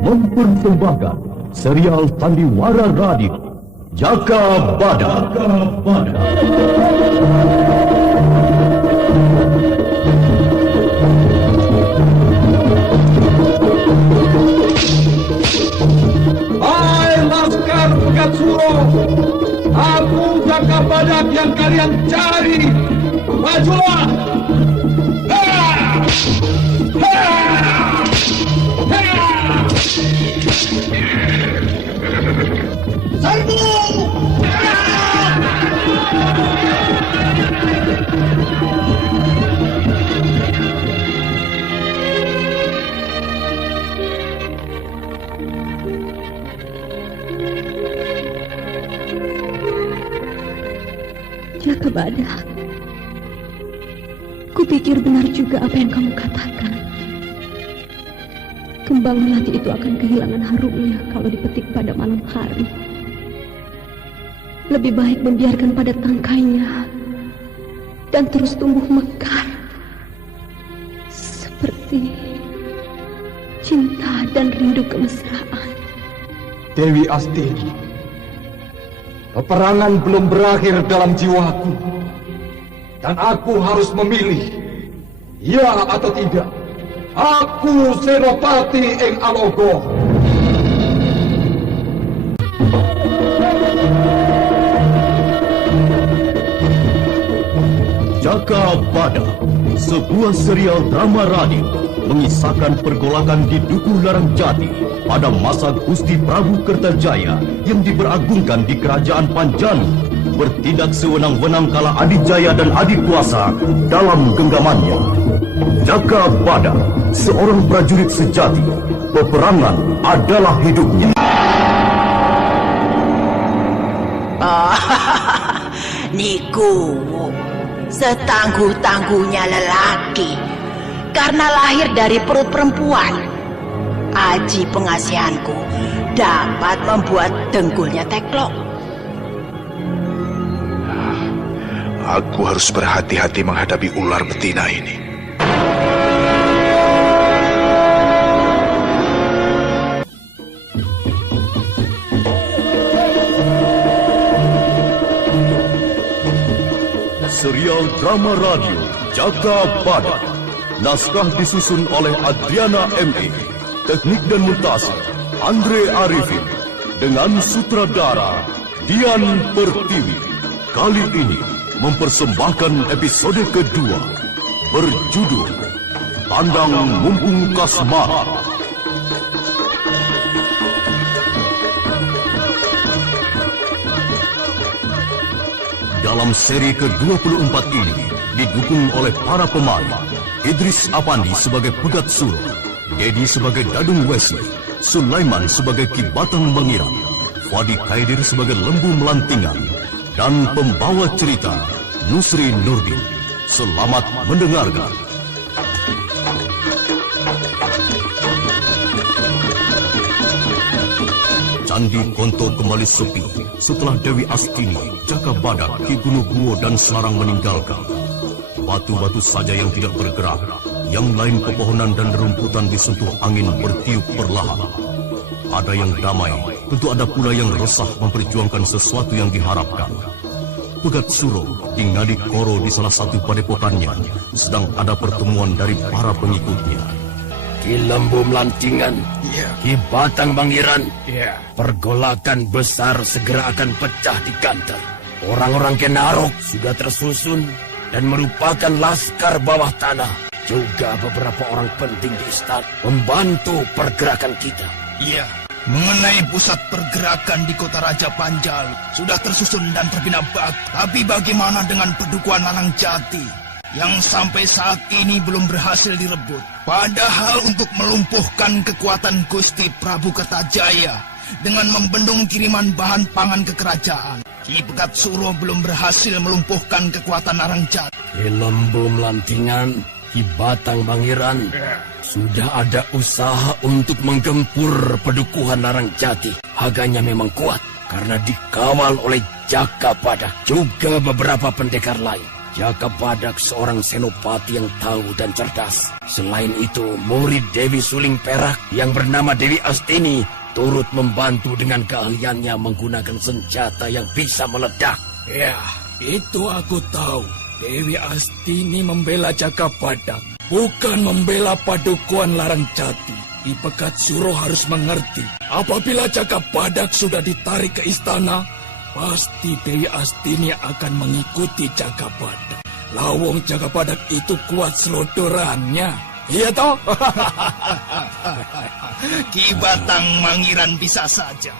Mempersembahkan serial Sandiwara Radio Jaka Badak. Hai Laskar Pegat Suro, aku Jaka Badak yang kalian cari. Majulah! Serbu! Jaka Badak, kupikir benar juga apa yang kamu katakan. Kembang melati itu akan kehilangan harumnya kalau dipetik pada malam hari. Lebih baik membiarkan pada tangkainya dan terus tumbuh mekar seperti cinta dan rindu kemesraan. Dewi Astini, peperangan belum berakhir dalam jiwaku, dan aku harus memilih, ya atau tidak. Aku Senopati ing Alogo. Jaka Badak, sebuah serial drama radio mengisahkan pergolakan di Dukuh Larang Jati pada masa Gusti Prabu Kertajaya yang diberagungkan di Kerajaan Panjanu, bertindak sewenang-wenang kala adijaya dan adikuasa dalam genggamannya. Jaka Badak, seorang prajurit sejati, peperangan adalah hidupnya. Niku setangguh-tangguhnya lelaki karena lahir dari perut perempuan. Aji pengasihanku dapat membuat dengkulnya teklok. Aku harus berhati-hati menghadapi ular betina ini. Serial drama radio Jaka Badak. Naskah disusun oleh Adriana M.E. Teknik dan montase Andre Arifin. Dengan sutradara Dian Pertiwi. Kali ini mempersembahkan episode kedua berjudul Pandang Mumpung Kasmara. Dalam seri ke-24 ini didukung oleh para pemain Idris Apandi sebagai Pegat Suro, Dedi sebagai Dadung Wesi, Sulaiman sebagai Ki Batang Bangiran, Fadi Kaidir sebagai Lembu Melantingan, dan pembawa cerita Nusri Nurdin. Selamat mendengarkan. Candi Konto kembali sepi setelah Dewi Astini, Jaka Badak, Ki Gunungguo dan Selarang meninggalkan. Batu-batu saja yang tidak bergerak, yang lain pepohonan dan rumputan disentuh angin bertiup perlahan. Ada yang damai, tentu ada pula yang resah memperjuangkan sesuatu yang diharapkan. Pegat Suro di Ngadi Koro di salah satu padepokannya sedang ada pertemuan dari para pengikutnya. Ki Lembu Melantingan, Ki Batang Bangiran, pergolakan besar segera akan pecah di kantor. Orang-orang Kenarok sudah tersusun dan merupakan laskar bawah tanah. Juga beberapa orang penting di istana membantu pergerakan kita. Iya, mengenai pusat pergerakan di kota Raja Panjal sudah tersusun dan terbina bak. Tapi bagaimana dengan Padukuhan Larang Jati yang sampai saat ini belum berhasil direbut? Padahal untuk melumpuhkan kekuatan Gusti Prabu Kertajaya dengan membendung kiriman bahan pangan ke kerajaan, Ki Pegat Suro belum berhasil melumpuhkan kekuatan Larang Jati. Ki Lembu Melantingan, Ki Batang Bangiran, sudah ada usaha untuk menggempur Padukuhan Larang Jati. Agaknya memang kuat karena dikawal oleh Jaka Badak juga beberapa pendekar lain. Jaka Badak seorang senopati yang tahu dan cerdas. Selain itu, murid Dewi Suling Perak yang bernama Dewi Astini turut membantu dengan keahliannya menggunakan senjata yang bisa meledak. Ya, itu aku tahu. Dewi Astini membela Jaka Badak, bukan membela Padukuhan Larang Jati. Ki Pegat Suro harus mengerti, apabila Jaka Badak sudah ditarik ke istana, pasti Dewi Astini akan mengikuti Jaka Badak. Lawong Jaka Badak itu kuat selodorannya. Iya toh? Ki Batang Mangiran bisa saja.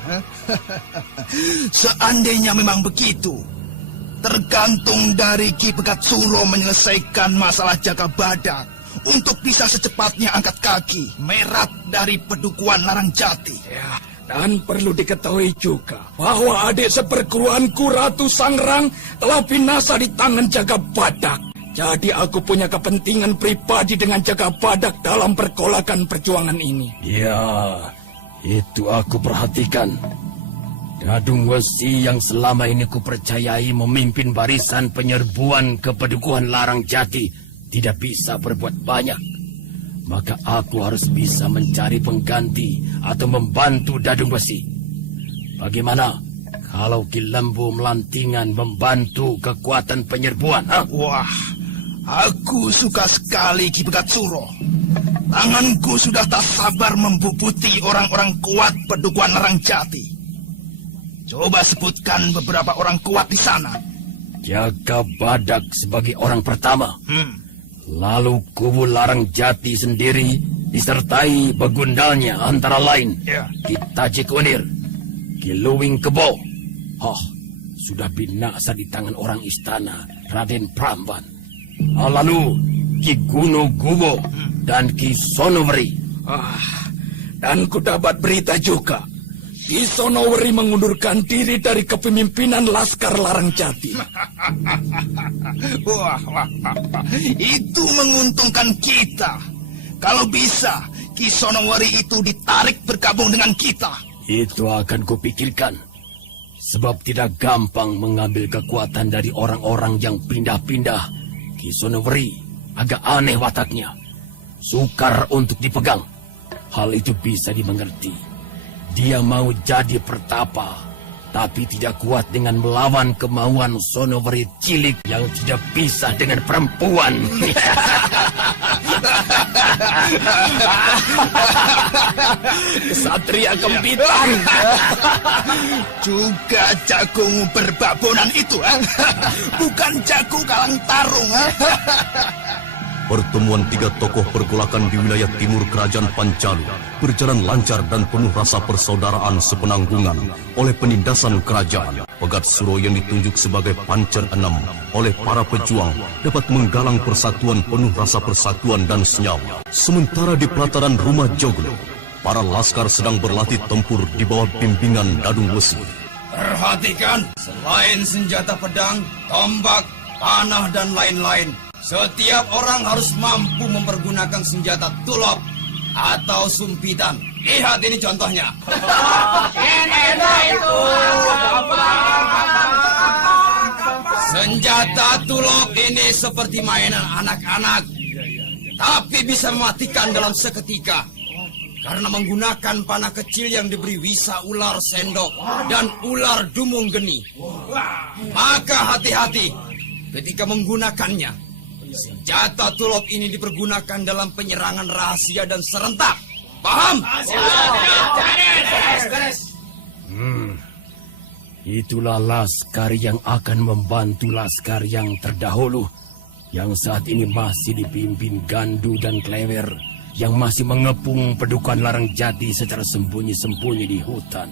Seandainya memang begitu, tergantung dari Ki Pegat Suro menyelesaikan masalah Jaka Badak untuk bisa secepatnya angkat kaki merat dari Padukuhan Larang Jati. Ya. Dan perlu diketahui juga bahwa adik seperguruanku Ratu Sangrang telah binasa di tangan Jaka Badak. Jadi aku punya kepentingan pribadi dengan Jaka Badak dalam pergolakan perjuangan ini. Ya, itu aku perhatikan. Dadung Wesi yang selama ini kupercayai memimpin barisan penyerbuan ke Padukuhan Larang Jati tidak bisa berbuat banyak. Maka aku harus bisa mencari pengganti atau membantu Dadung Wesi. Bagaimana kalau Ki Lembu Melantingan membantu kekuatan penyerbuan? Ha? Wah, aku suka sekali Ki Pegat Suro. Tanganku sudah tak sabar membubuti orang-orang kuat Padukuhan Larang Jati. Coba sebutkan beberapa orang kuat di sana. Jaka Badak sebagai orang pertama. Lalu kubu Larang Jati sendiri disertai begundalnya antara lain Ki Tajik Unir, Ki Luwing Kebo. Sudah binasa di tangan orang istana Raden Pramban. Lalu Ki Guno Gubo dan Ki Sonoweri. Dan ku dapat berita juga, Ki Sonoweri mengundurkan diri dari kepemimpinan Laskar Larang Jati. Wah, itu menguntungkan kita. Kalau bisa, Ki Sonoweri itu ditarik bergabung dengan kita. Itu akan kupikirkan. Sebab tidak gampang mengambil kekuatan dari orang-orang yang pindah-pindah. Ki Sonoweri agak aneh wataknya. Sukar untuk dipegang. Hal itu bisa dimengerti. Dia mau jadi pertapa, tapi tidak kuat dengan melawan kemauan Sonoweri cilik yang tidak bisa dengan perempuan. Kesatria Kempitan. Juga jagomu berbabonan itu, bukan jago Kalang Tarung. Pertemuan tiga tokoh pergolakan di wilayah timur kerajaan Pancalu berjalan lancar dan penuh rasa persaudaraan sepenanggungan oleh penindasan kerajaan. Pegat Suro yang ditunjuk sebagai Pancer 6 oleh para pejuang dapat menggalang persatuan penuh rasa persatuan dan senyawa. Sementara di pelataran rumah Joglo, para laskar sedang berlatih tempur di bawah bimbingan Dadung Wesi. Perhatikan, selain senjata pedang, tombak, panah, dan lain-lain, setiap orang harus mampu mempergunakan senjata tulok atau sumpitan. Lihat ini contohnya. Senjata tulok ini seperti mainan anak-anak, tapi bisa mematikan dalam seketika. Karena menggunakan panah kecil yang diberi wisa ular sendok dan ular dumung geni. Maka hati-hati ketika menggunakannya. Senjata tulok ini dipergunakan dalam penyerangan rahasia dan serentak. Paham? Itulah laskar yang akan membantu laskar yang terdahulu, yang saat ini masih dipimpin Gandu dan Klewer, yang masih mengepung Padukuhan Larang Jati secara sembunyi-sembunyi di hutan.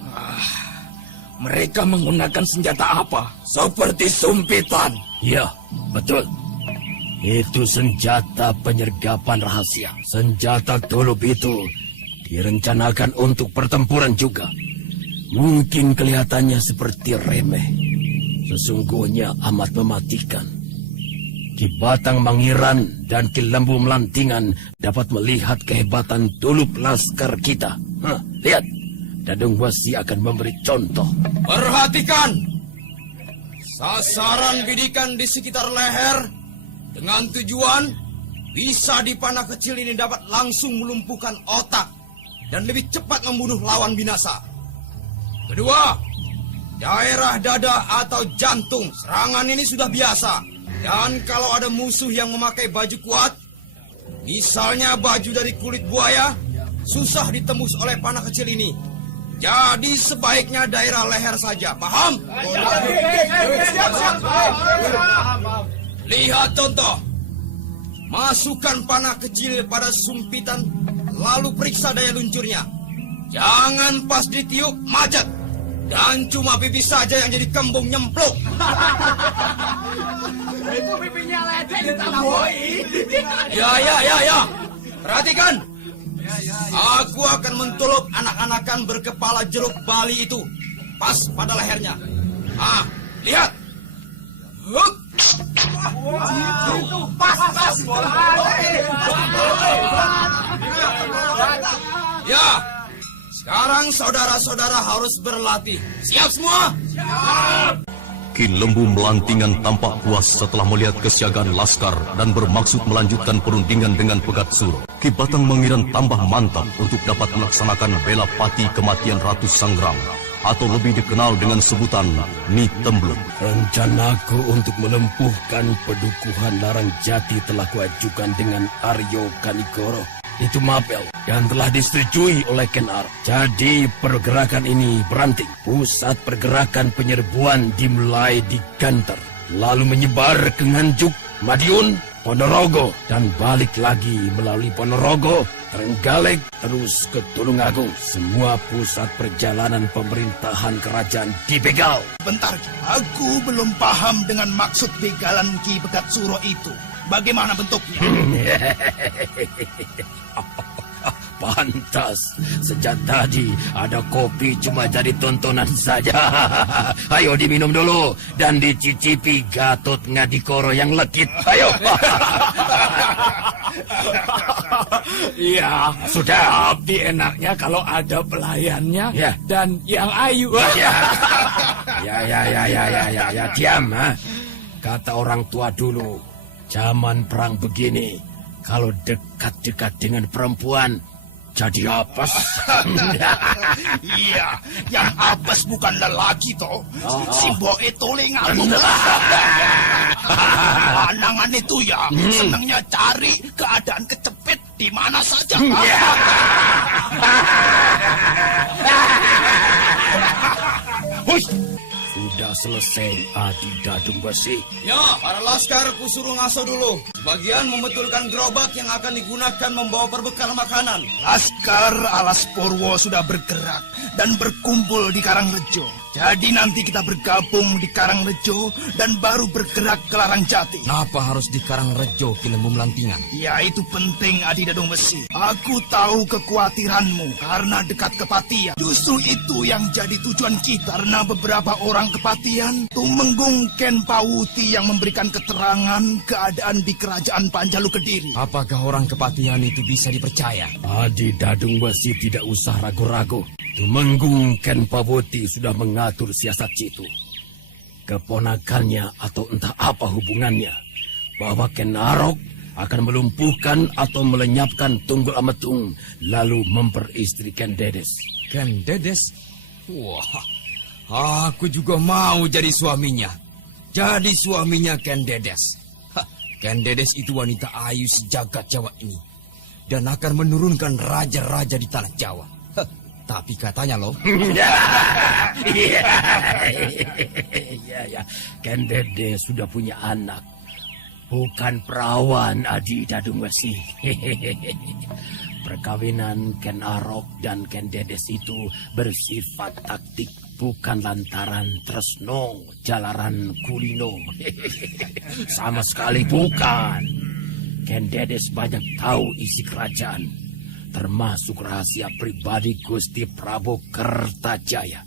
Mereka menggunakan senjata apa? Seperti sumpitan. Ya, betul. Itu senjata penyergapan rahasia. Senjata tulup itu direncanakan untuk pertempuran juga. Mungkin kelihatannya seperti remeh. Sesungguhnya amat mematikan. Ki Batang Mangiran dan Ki Lembu Melantingan dapat melihat kehebatan tulup laskar kita. Lihat, Dadung Wesi akan memberi contoh. Perhatikan, Sasaran bidikan di sekitar leher dengan tujuan bisa di panah kecil ini dapat langsung melumpuhkan otak dan lebih cepat membunuh lawan binasa. Kedua, daerah dada atau jantung. Serangan ini sudah biasa. Dan kalau ada musuh yang memakai baju kuat, misalnya baju dari kulit buaya, susah ditembus oleh panah kecil ini. Jadi sebaiknya daerah leher saja, paham? Lihat contoh. Masukkan panah kecil pada sumpitan, lalu periksa daya luncurnya. Jangan pas ditiup, macet. Dan cuma pipi saja yang jadi kembung nyempluk. Itu pipinya ledek ditamboi. Ya. Perhatikan. Aku akan mentulup anak-anakan berkepala jeruk Bali itu. Pas pada lehernya. Lihat. Huk. Pas. Ya. Sekarang saudara-saudara harus berlatih. Siap semua? Siap. Ki Lembu Melantingan tampak puas setelah melihat kesiagaan laskar dan bermaksud melanjutkan perundingan dengan Pegat Suro. Ki Batang Mangiran tambah mantap untuk dapat melaksanakan bela pati kematian Ratu Sanggrang, atau lebih dikenal dengan sebutan Ni Tembluk. Rencanaku untuk melumpuhkan Pedukuhan Larang Jati telah kuajukan dengan Aryo Kanigoro. Itu mapel dan telah disetujui oleh Ken Arok. Jadi pergerakan ini beranting. Pusat pergerakan penyerbuan dimulai di Ganter, lalu menyebar ke Nganjuk, Madiun, Ponorogo, dan balik lagi melalui Ponorogo, Trenggalek, terus ke Tulungagung. Semua pusat perjalanan pemerintahan kerajaan dibegal. Bentar, aku belum paham dengan maksud begalan Ki Pegat Suro itu. Bagaimana bentuknya? Pantas, sejak tadi ada kopi cuma jadi tontonan saja. Ayo diminum dulu dan dicicipi Gatot Ngadikoro yang legit. Ayo. Iya, sudah. Tapi enaknya kalau ada pelayannya ya. Dan yang ayu. Ya, diam. Kata orang tua dulu, zaman perang begini, kalau dekat-dekat dengan perempuan, jadi apes. Iya, yang apes bukan lelaki toh. Si Boe Tole ngabung. Panangan itu ya, senangnya cari keadaan kecepit di mana saja. Hush! Sudah selesai Adi Dadung Besi. Ya, para laskar kusuruh ngaso dulu. Sebagian membetulkan gerobak yang akan digunakan membawa perbekal makanan. Laskar Alas Purwo sudah bergerak dan berkumpul di Karangrejo. Jadi nanti kita bergabung di Karangrejo dan baru bergerak ke Larang Jati. Kenapa harus di Karangrejo, Ki Lembu Melantingan? Ya, itu penting, Adi Dadung Besi. Aku tahu kekhawatiranmu karena dekat kepatian. Justru itu yang jadi tujuan kita. Karena beberapa orang kepatian, Tumenggung Ken Pawuti yang memberikan keterangan keadaan di Kerajaan Panjalu Kediri. Apakah orang kepatian itu bisa dipercaya? Adi Dadung Besi tidak usah ragu-ragu. Tumenggung Ken Pawuti sudah mengatur siasat jitu. Keponakannya atau entah apa hubungannya, bahwa Ken Arok akan melumpuhkan atau melenyapkan Tunggul Ametung, lalu memperistri Ken Dedes. Ken Dedes? Wah, aku juga mau jadi suaminya. Jadi suaminya Ken Dedes. Ken Dedes itu wanita ayu sejagat Jawa ini. Dan akan menurunkan raja-raja di tanah Jawa. Tapi katanya loh. Iya. Ken Dedes sudah punya anak. Bukan perawan, Adi Dadung Besi. Perkawinan Ken Arok dan Ken Dedes itu bersifat taktik, bukan lantaran tresno jalaran kulino. Sama sekali bukan. Ken Dedes banyak tahu isi kerajaan, termasuk rahasia pribadi Gusti Prabu Kertajaya.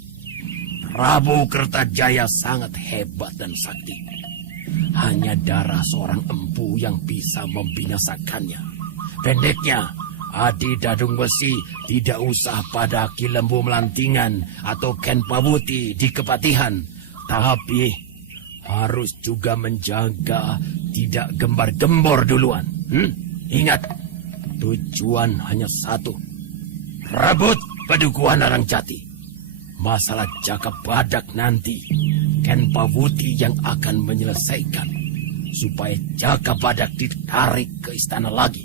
Prabu Kertajaya sangat hebat dan sakti. Hanya darah seorang empu yang bisa membinasakannya. Pendeknya, Adi Dadung Besi tidak usah pada Ki Lembu Melantingan atau Ken Pawuti di Kepatihan. Tapi harus juga menjaga tidak gembar-gembor duluan. Ingat, tujuan hanya satu. Rebut Padukuhan Larang Jati. Masalah Jaka Badak nanti, Ken Pawuti yang akan menyelesaikan. Supaya Jaka Badak ditarik ke istana lagi.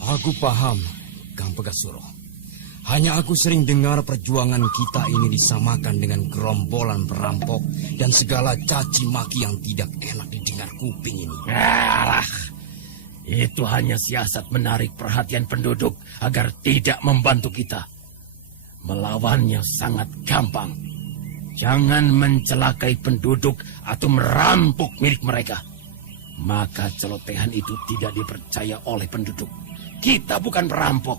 Aku paham, Kang Pegasuro. Hanya aku sering dengar perjuangan kita ini disamakan dengan gerombolan perampok dan segala caci maki yang tidak enak didengar kuping ini. Alah, itu hanya siasat menarik perhatian penduduk agar tidak membantu kita. Melawannya sangat gampang. Jangan mencelakai penduduk atau merampok milik mereka. Maka celotehan itu tidak dipercaya oleh penduduk. Kita bukan perampok,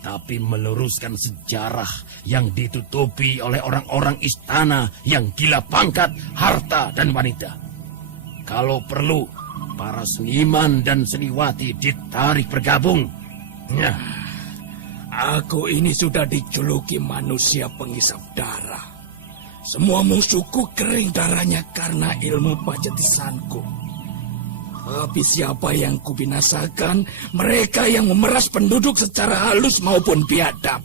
tapi meluruskan sejarah yang ditutupi oleh orang-orang istana yang gila pangkat, harta, dan wanita. Kalau perlu, para seniman dan seniwati ditarik bergabung. Nah, aku ini sudah dijuluki manusia penghisap darah. Semua musuhku kering darahnya karena ilmu pajetisanku. Tapi siapa yang kubinasakan? Mereka yang memeras penduduk secara halus maupun biadab.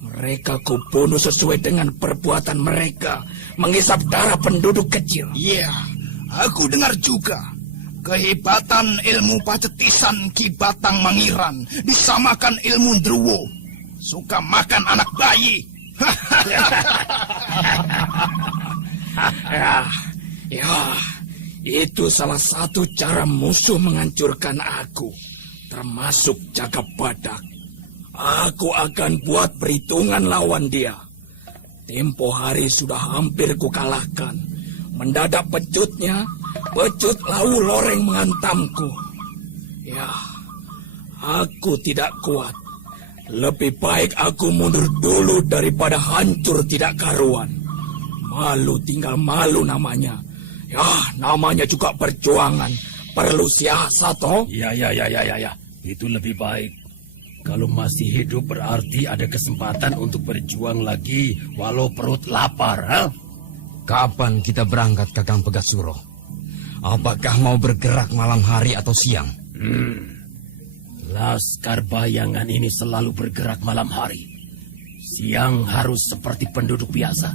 Mereka kubunuh sesuai dengan perbuatan mereka, menghisap darah penduduk kecil. Iya, aku dengar juga. Kehebatan ilmu pacetisan Ki Batang Mangiran disamakan ilmu Ndruwo. Suka makan anak bayi. Ya, itu salah satu cara musuh menghancurkan aku, termasuk Jaka Badak. Aku akan buat perhitungan lawan dia. Tempo hari sudah hampir kukalahkan. Mendadak pecutnya, pecut Lawu Loreng menghantamku. Ya, aku tidak kuat. Lebih baik aku mundur dulu daripada hancur tidak karuan. Malu tinggal malu namanya. Ya, namanya juga perjuangan. Perlu siasat, toh? Ya. Itu lebih baik. Kalau masih hidup berarti ada kesempatan untuk berjuang lagi walau perut lapar, ha? Kapan kita berangkat, Kakang Pegasuro? Apakah mau bergerak malam hari atau siang? Laskar Bayangan ini selalu bergerak malam hari. Siang harus seperti penduduk biasa.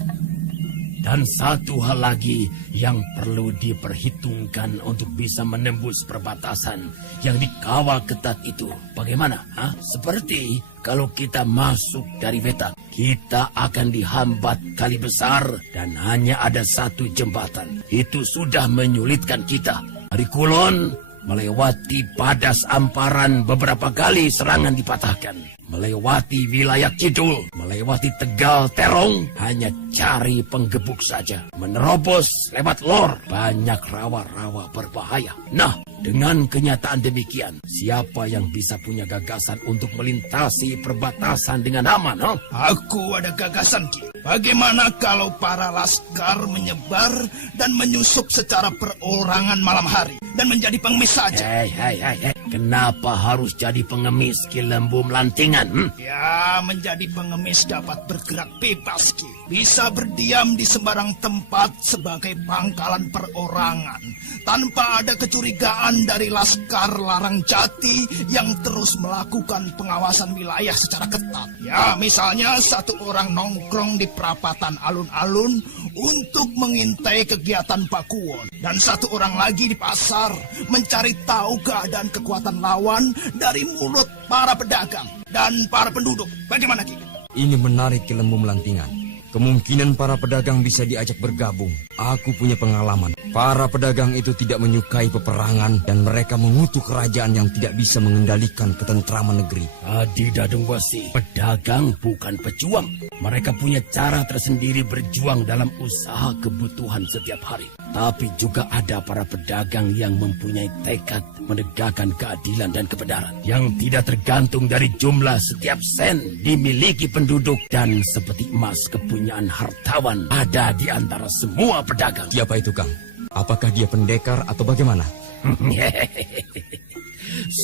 Dan satu hal lagi yang perlu diperhitungkan untuk bisa menembus perbatasan yang dikawal ketat itu. Bagaimana? Seperti kalau kita masuk dari Wetan, kita akan dihambat kali besar dan hanya ada satu jembatan. Itu sudah menyulitkan kita. Dari Kulon, melewati Padas Amparan beberapa kali serangan dipatahkan. Melewati wilayah Kidul, melewati Tegal Terong, hanya cari penggebuk saja. Menerobos lewat lor, banyak rawa-rawa berbahaya. Nah, dengan kenyataan demikian, siapa yang bisa punya gagasan untuk melintasi perbatasan dengan aman? Aku ada gagasan, Ki. Bagaimana kalau para laskar menyebar dan menyusup secara perorangan malam hari dan menjadi pengemis saja? Hei. Kenapa harus jadi pengemis, Ki Lembu Melantingan? Ya, menjadi pengemis dapat bergerak bebas, Ki. Bisa berdiam di sembarang tempat sebagai pangkalan perorangan tanpa ada kecurigaan dari Laskar Larang Jati yang terus melakukan pengawasan wilayah secara ketat. Ya, misalnya satu orang nongkrong di perapatan alun-alun untuk mengintai kegiatan Pakuwon, dan satu orang lagi di pasar mencari tahu keadaan kekuatan lawan dari mulut para pedagang dan para penduduk. Bagaimana, Ki? Ini menarik, Ki Lembu Melantingan. Kemungkinan para pedagang bisa diajak bergabung. Aku punya pengalaman. Para pedagang itu tidak menyukai peperangan dan mereka mengutuk kerajaan yang tidak bisa mengendalikan ketentraman negeri. Adi Dadung Wasi, pedagang bukan pejuang. Mereka punya cara tersendiri berjuang dalam usaha kebutuhan setiap hari. Tapi juga ada para pedagang yang mempunyai tekad menegakkan keadilan dan kebenaran yang tidak tergantung dari jumlah setiap sen dimiliki penduduk, dan seperti emas kepunyaan hartawan ada di antara semua pedagang. Siapa itu, Kang? Apakah dia pendekar atau bagaimana?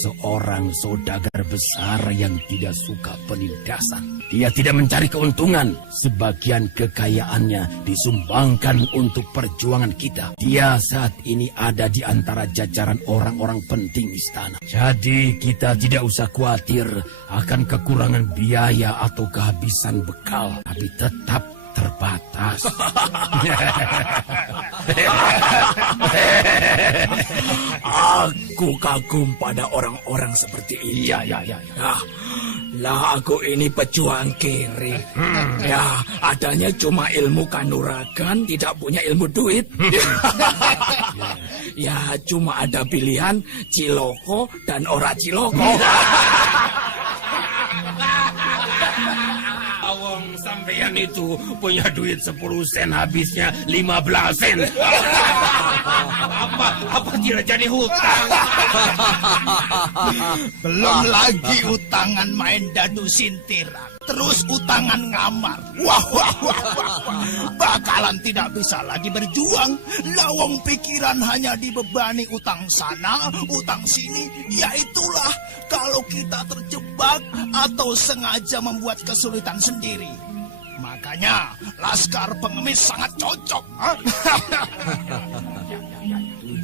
seorang saudagar besar yang tidak suka penindasan. Dia tidak mencari keuntungan. Sebagian kekayaannya disumbangkan untuk perjuangan kita. Dia saat ini ada di antara jajaran orang-orang penting istana. Jadi kita tidak usah khawatir akan kekurangan biaya atau kehabisan bekal. Tapi tetap terbatas. Aku kagum pada orang-orang seperti ini. Ya. Lah aku ini pejuang kiri. Ya, adanya cuma ilmu kanuragan, tidak punya ilmu duit. Ya, cuma ada pilihan ciloko dan ora ciloko. Awang sampeyan itu punya duit 10 sen, habisnya 15 sen. Apa tidak jadi hutang? Belum lagi utangan main dadu sintiran. Terus utangan ngamar. Wah. Bakalan tidak bisa lagi berjuang. Lawang pikiran hanya dibebani utang sana, utang sini. Ya itulah kalau kita terjebak atau sengaja membuat kesulitan sendiri. Makanya Laskar Pengemis sangat cocok.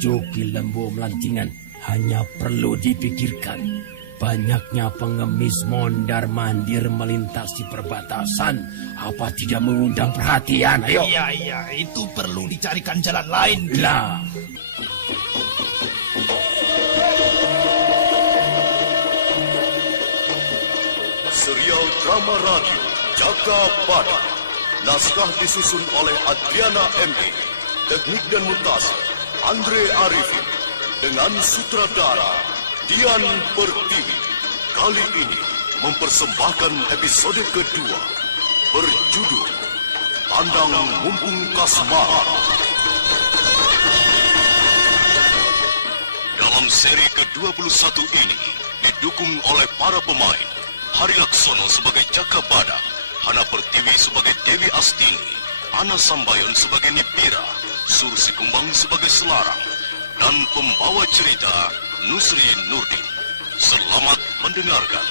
7 Lembu Melantingan hanya perlu dipikirkan. Banyaknya pengemis mondar-mandir melintasi perbatasan. Apa tidak mengundang perhatian? Ayo. Iya, itu perlu dicarikan jalan lain. Lah. Serial drama radio Jaka Badak. Naskah disusun oleh Adriana M.E. Teknik dan montase Andre Arifin. Dengan sutradara Dian Pertiwi. Kali ini mempersembahkan episode kedua berjudul Pandang Mumpung Kasmaha. Dalam seri ke-21 ini didukung oleh para pemain Hari Laksono sebagai Jaka Badak, Hana Pertiwi sebagai Dewi Astini, Ana Sambayon sebagai Nipira, Sursi Kumbang sebagai Selarang, dan pembawa cerita Nusri Nurdin. Selamat mendengarkan.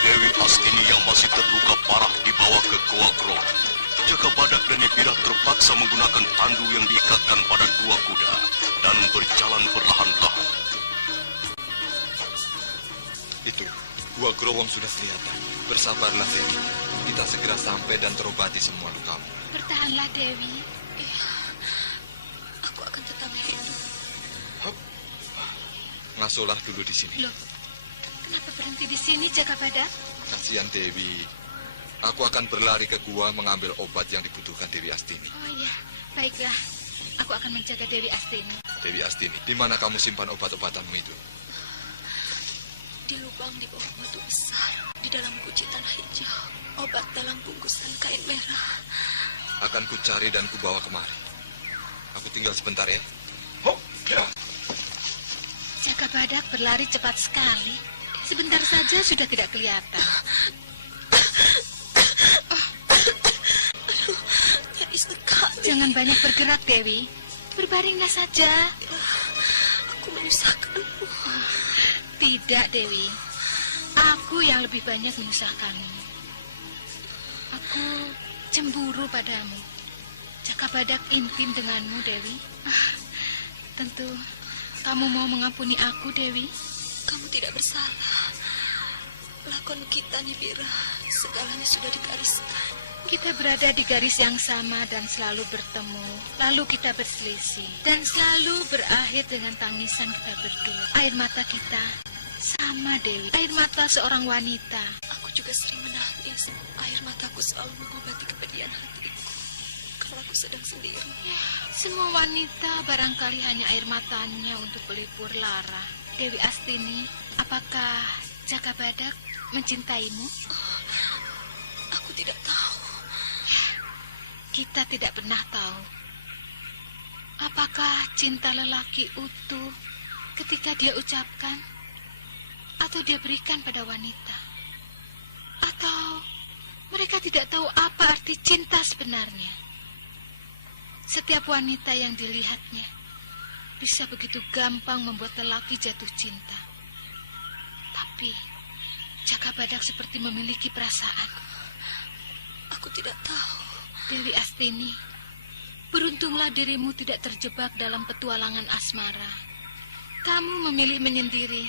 Dewi Astini yang masih terluka parah dibawa ke Goa Gro. Jaka Badak dan Nipira terpaksa menggunakan tandu yang diikatkan pada 2 kuda dan berjalan perlahan-lahan. Itu, Gua Growong sudah kelihatan. Bersabarlah, Dewi. Kita segera sampai dan terobati semua lukamu. Bertahanlah, Dewi. Aku akan tetap hidup. Ngasuhlah dulu di sini. Loh, kenapa berhenti di sini, Jaka Badak? Kasihan Dewi. Aku akan berlari ke gua mengambil obat yang dibutuhkan Dewi Astini. Oh iya, baiklah. Aku akan menjaga Dewi Astini. Dewi Astini, di mana kamu simpan obat-obatanmu itu? Di lubang di bawah batu besar, di dalam guci tanah hijau, obat dalam bungkusan kain merah. Akan kucari dan kubawa kemari. Aku tinggal sebentar ya. Jaka Badak berlari cepat sekali. Sebentar saja sudah tidak kelihatan. Aduh, jadi sekali. Jangan banyak bergerak, Dewi. Berbaringlah saja. Aku menyusahkanmu. Tidak, Dewi. Aku yang lebih banyak menyusahkanmu. Aku cemburu padamu. Jaka Badak intim denganmu, Dewi. Tentu kamu mau mengampuni aku, Dewi. Kamu tidak bersalah. Lakon kita, Nipira, segalanya sudah digariskan. Kita berada di garis yang sama dan selalu bertemu. Lalu kita berselisih. Dan selalu berakhir dengan tangisan kita berdua. Air mata kita sama, Dewi. Air mata seorang wanita. Aku juga sering menangis. Air mataku selalu mengobati kepedihan hatiku. Kalau aku sedang sendiri. Semua wanita barangkali hanya air matanya untuk pelipur lara. Dewi Astini, apakah Jaka Badak mencintaimu? Aku tidak tahu. Kita tidak pernah tahu. Apakah cinta lelaki utuh ketika dia ucapkan atau dia berikan pada wanita? Atau mereka tidak tahu apa arti cinta sebenarnya? Setiap wanita yang dilihatnya bisa begitu gampang membuat lelaki jatuh cinta. Tapi Jaka Badak seperti memiliki perasaan. Aku tidak tahu. Dewi Astini, beruntunglah dirimu tidak terjebak dalam petualangan asmara. Kamu memilih menyendiri.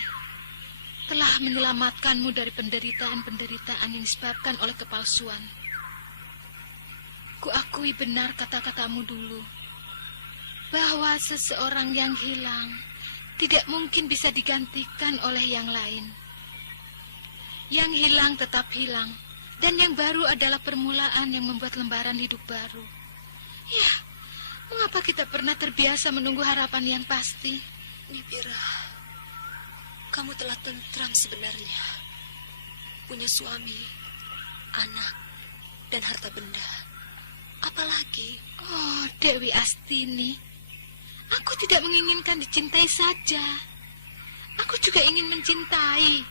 Telah menyelamatkanmu dari penderitaan-penderitaan yang disebabkan oleh kepalsuan. Kuakui benar kata-katamu dulu, bahwa seseorang yang hilang tidak mungkin bisa digantikan oleh yang lain. Yang hilang tetap hilang, dan yang baru adalah permulaan yang membuat lembaran hidup baru. Ya, mengapa kita pernah terbiasa menunggu harapan yang pasti? Nibira, kamu telah tentram sebenarnya. Punya suami, anak, dan harta benda. Apalagi? Oh, Dewi Astini, aku tidak menginginkan dicintai saja. Aku juga ingin mencintai.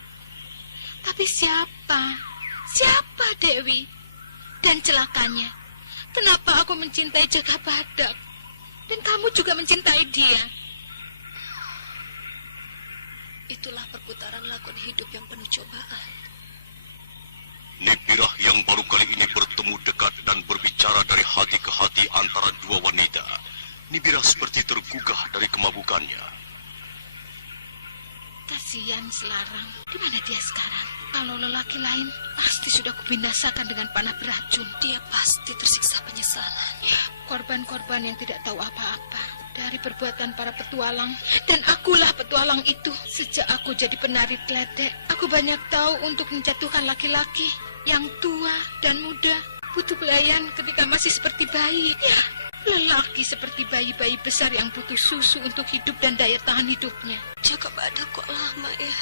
Tapi siapa? Siapa Dewi? Dan celakanya, kenapa aku mencintai Jaka Badak? Dan kamu juga mencintai dia? Itulah perputaran lakon hidup yang penuh cobaan. Nibirah yang baru kali ini bertemu dekat dan berbicara dari hati ke hati antara dua wanita. Nibirah seperti tergugah dari kemabukannya. Kasihan Selarang, di mana dia sekarang? Kalau lelaki lain pasti sudah kubinasakan dengan panah beracun. Dia pasti tersiksa penyesalan. Ya, korban-korban yang tidak tahu apa-apa dari perbuatan para petualang. Dan akulah petualang itu. Sejak aku jadi penari kledek, aku banyak tahu untuk menjatuhkan laki-laki yang tua dan muda. Butuh pelayan ketika masih seperti bayi. Ya, lelaki seperti bayi-bayi besar yang butuh susu untuk hidup dan daya tahan hidupnya. Jaka Badak kok lama ya?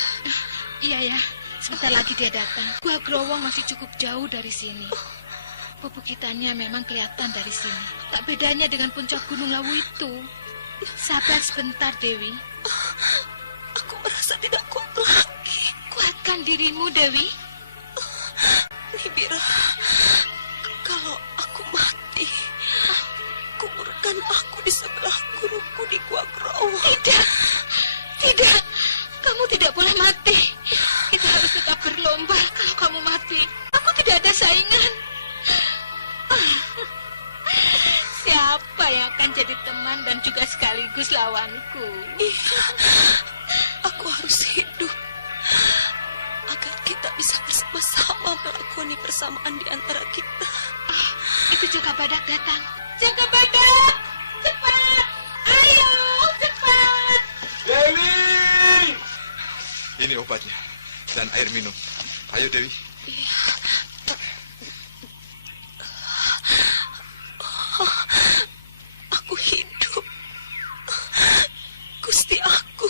Iya ya, sebentar lagi dia datang. Gua Growong masih cukup jauh dari sini. Pebukitannya memang kelihatan dari sini. Tak bedanya dengan puncak Gunung Lawu itu. Sabar sebentar, Dewi. Aku merasa tidak kuat lagi. Kuatkan dirimu, Dewi. Nibira, kalau aku mati, kuburkan aku di sebelah guruku di Gua Growong. Tidak, tidak. Kamu tidak boleh mati. Kita harus tetap berlomba. Kalau kamu mati, aku tidak ada saingan. Siapa yang akan jadi teman dan juga sekaligus lawanku? Aku harus hidup agar kita bisa bersama-sama melakoni persamaan di antara kita. Itu Jaka Badak datang. Jaka Badak, cepat! Ayo, cepat! Dewi! Ini obatnya dan air minum. Ayo Dewi. Aku hidup. Gusti aku.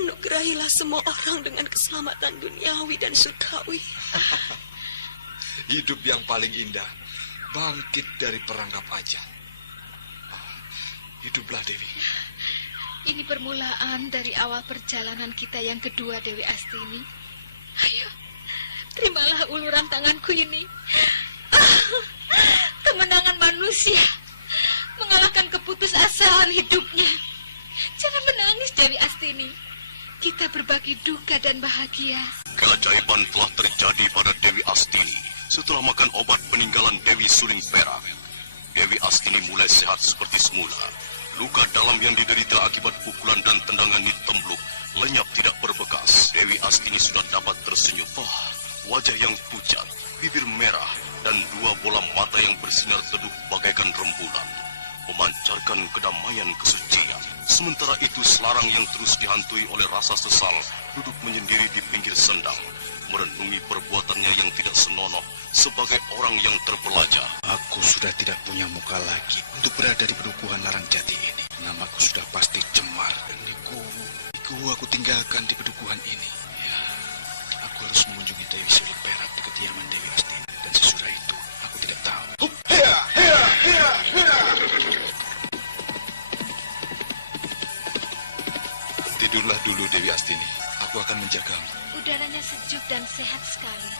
Anugerahilah semua orang dengan keselamatan duniawi dan surgawi. Hidup yang paling indah, bangkit dari perangkap ajal. Hiduplah Dewi. Ini permulaan dari awal perjalanan kita yang kedua, Dewi Astini. Ayo, terimalah uluran tanganku ini. Kemenangan manusia mengalahkan keputusasaan hidupnya. Jangan menangis, Dewi Astini. Kita berbagi duka dan bahagia. Keajaiban telah terjadi pada Dewi Astini. Setelah makan obat peninggalan Dewi Suling Perak, Dewi Astini mulai sehat seperti semula. Luka dalam yang diderita akibat pukulan dan tendangan Nyi Tembluk lenyap tidak berbekas. Dewi Astini sudah dapat tersenyum. Oh, wajah yang pucat, bibir merah, dan dua bola mata yang bersinar teduh bagaikan rembulan, memancarkan kedamaian kesucian. Sementara itu Selarang yang terus dihantui oleh rasa sesal duduk menyendiri di pinggir sendang, merenungi perbuatannya yang tidak senonoh sebagai orang yang terpelajar. Aku sudah tidak punya muka lagi untuk berada di pedukuhan Larang Jati ini. Namaku sudah pasti cemar. Niku aku tinggalkan di pedukuhan ini. Ya, aku harus mengunjungi Dewi Suling Perak di kediaman Dewi Astini. Dan sesudah itu, aku tidak tahu. Tidurlah dulu Dewi Astini. Aku akan menjagamu. Udaranya sejuk dan sehat sekali.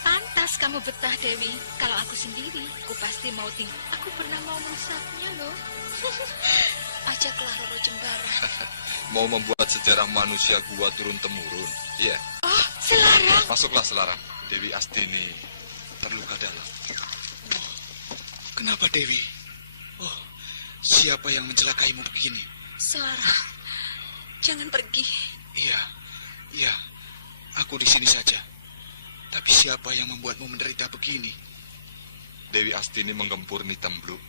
Pantas Jelas kamu betah, Dewi. Kalau aku sendiri, aku pasti mau tinggal. Aku pernah mau merusaknya loh. Ajaklah Roro Jembara. Mau membuat sejarah manusia gua turun-temurun. Iya. Oh, Selarang. Masuklah Selarang. Dewi Astini terluka dalam. Oh, kenapa Dewi? Oh, siapa yang mencelakaimu begini? Selarang, jangan pergi. Iya. Aku di sini saja. Tapi siapa yang membuatmu menderita begini? Dewi Astini menggempur Nitembluk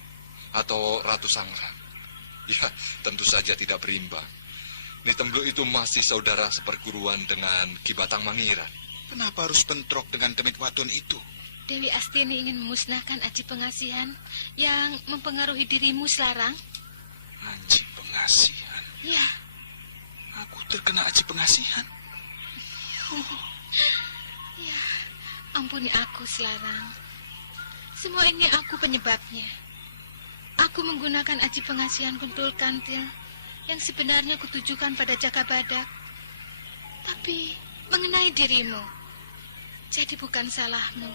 atau Ratu Sangrang. Ya, tentu saja tidak berimbang. Nitembluk itu masih saudara seperguruan dengan Ki Batang Mangiran. Kenapa harus bentrok dengan Demit Wadon itu? Dewi Astini ingin memusnahkan aji pengasihan yang mempengaruhi dirimu, Selarang. Aji pengasihan? Ya. Aku terkena aji pengasihan? Ya, ampuni aku, Selarang. Semua ini aku penyebabnya. Aku menggunakan aji pengasihan Kuntul Kantil yang sebenarnya kutujukan pada Jaka Badak. Tapi mengenai dirimu, jadi bukan salahmu.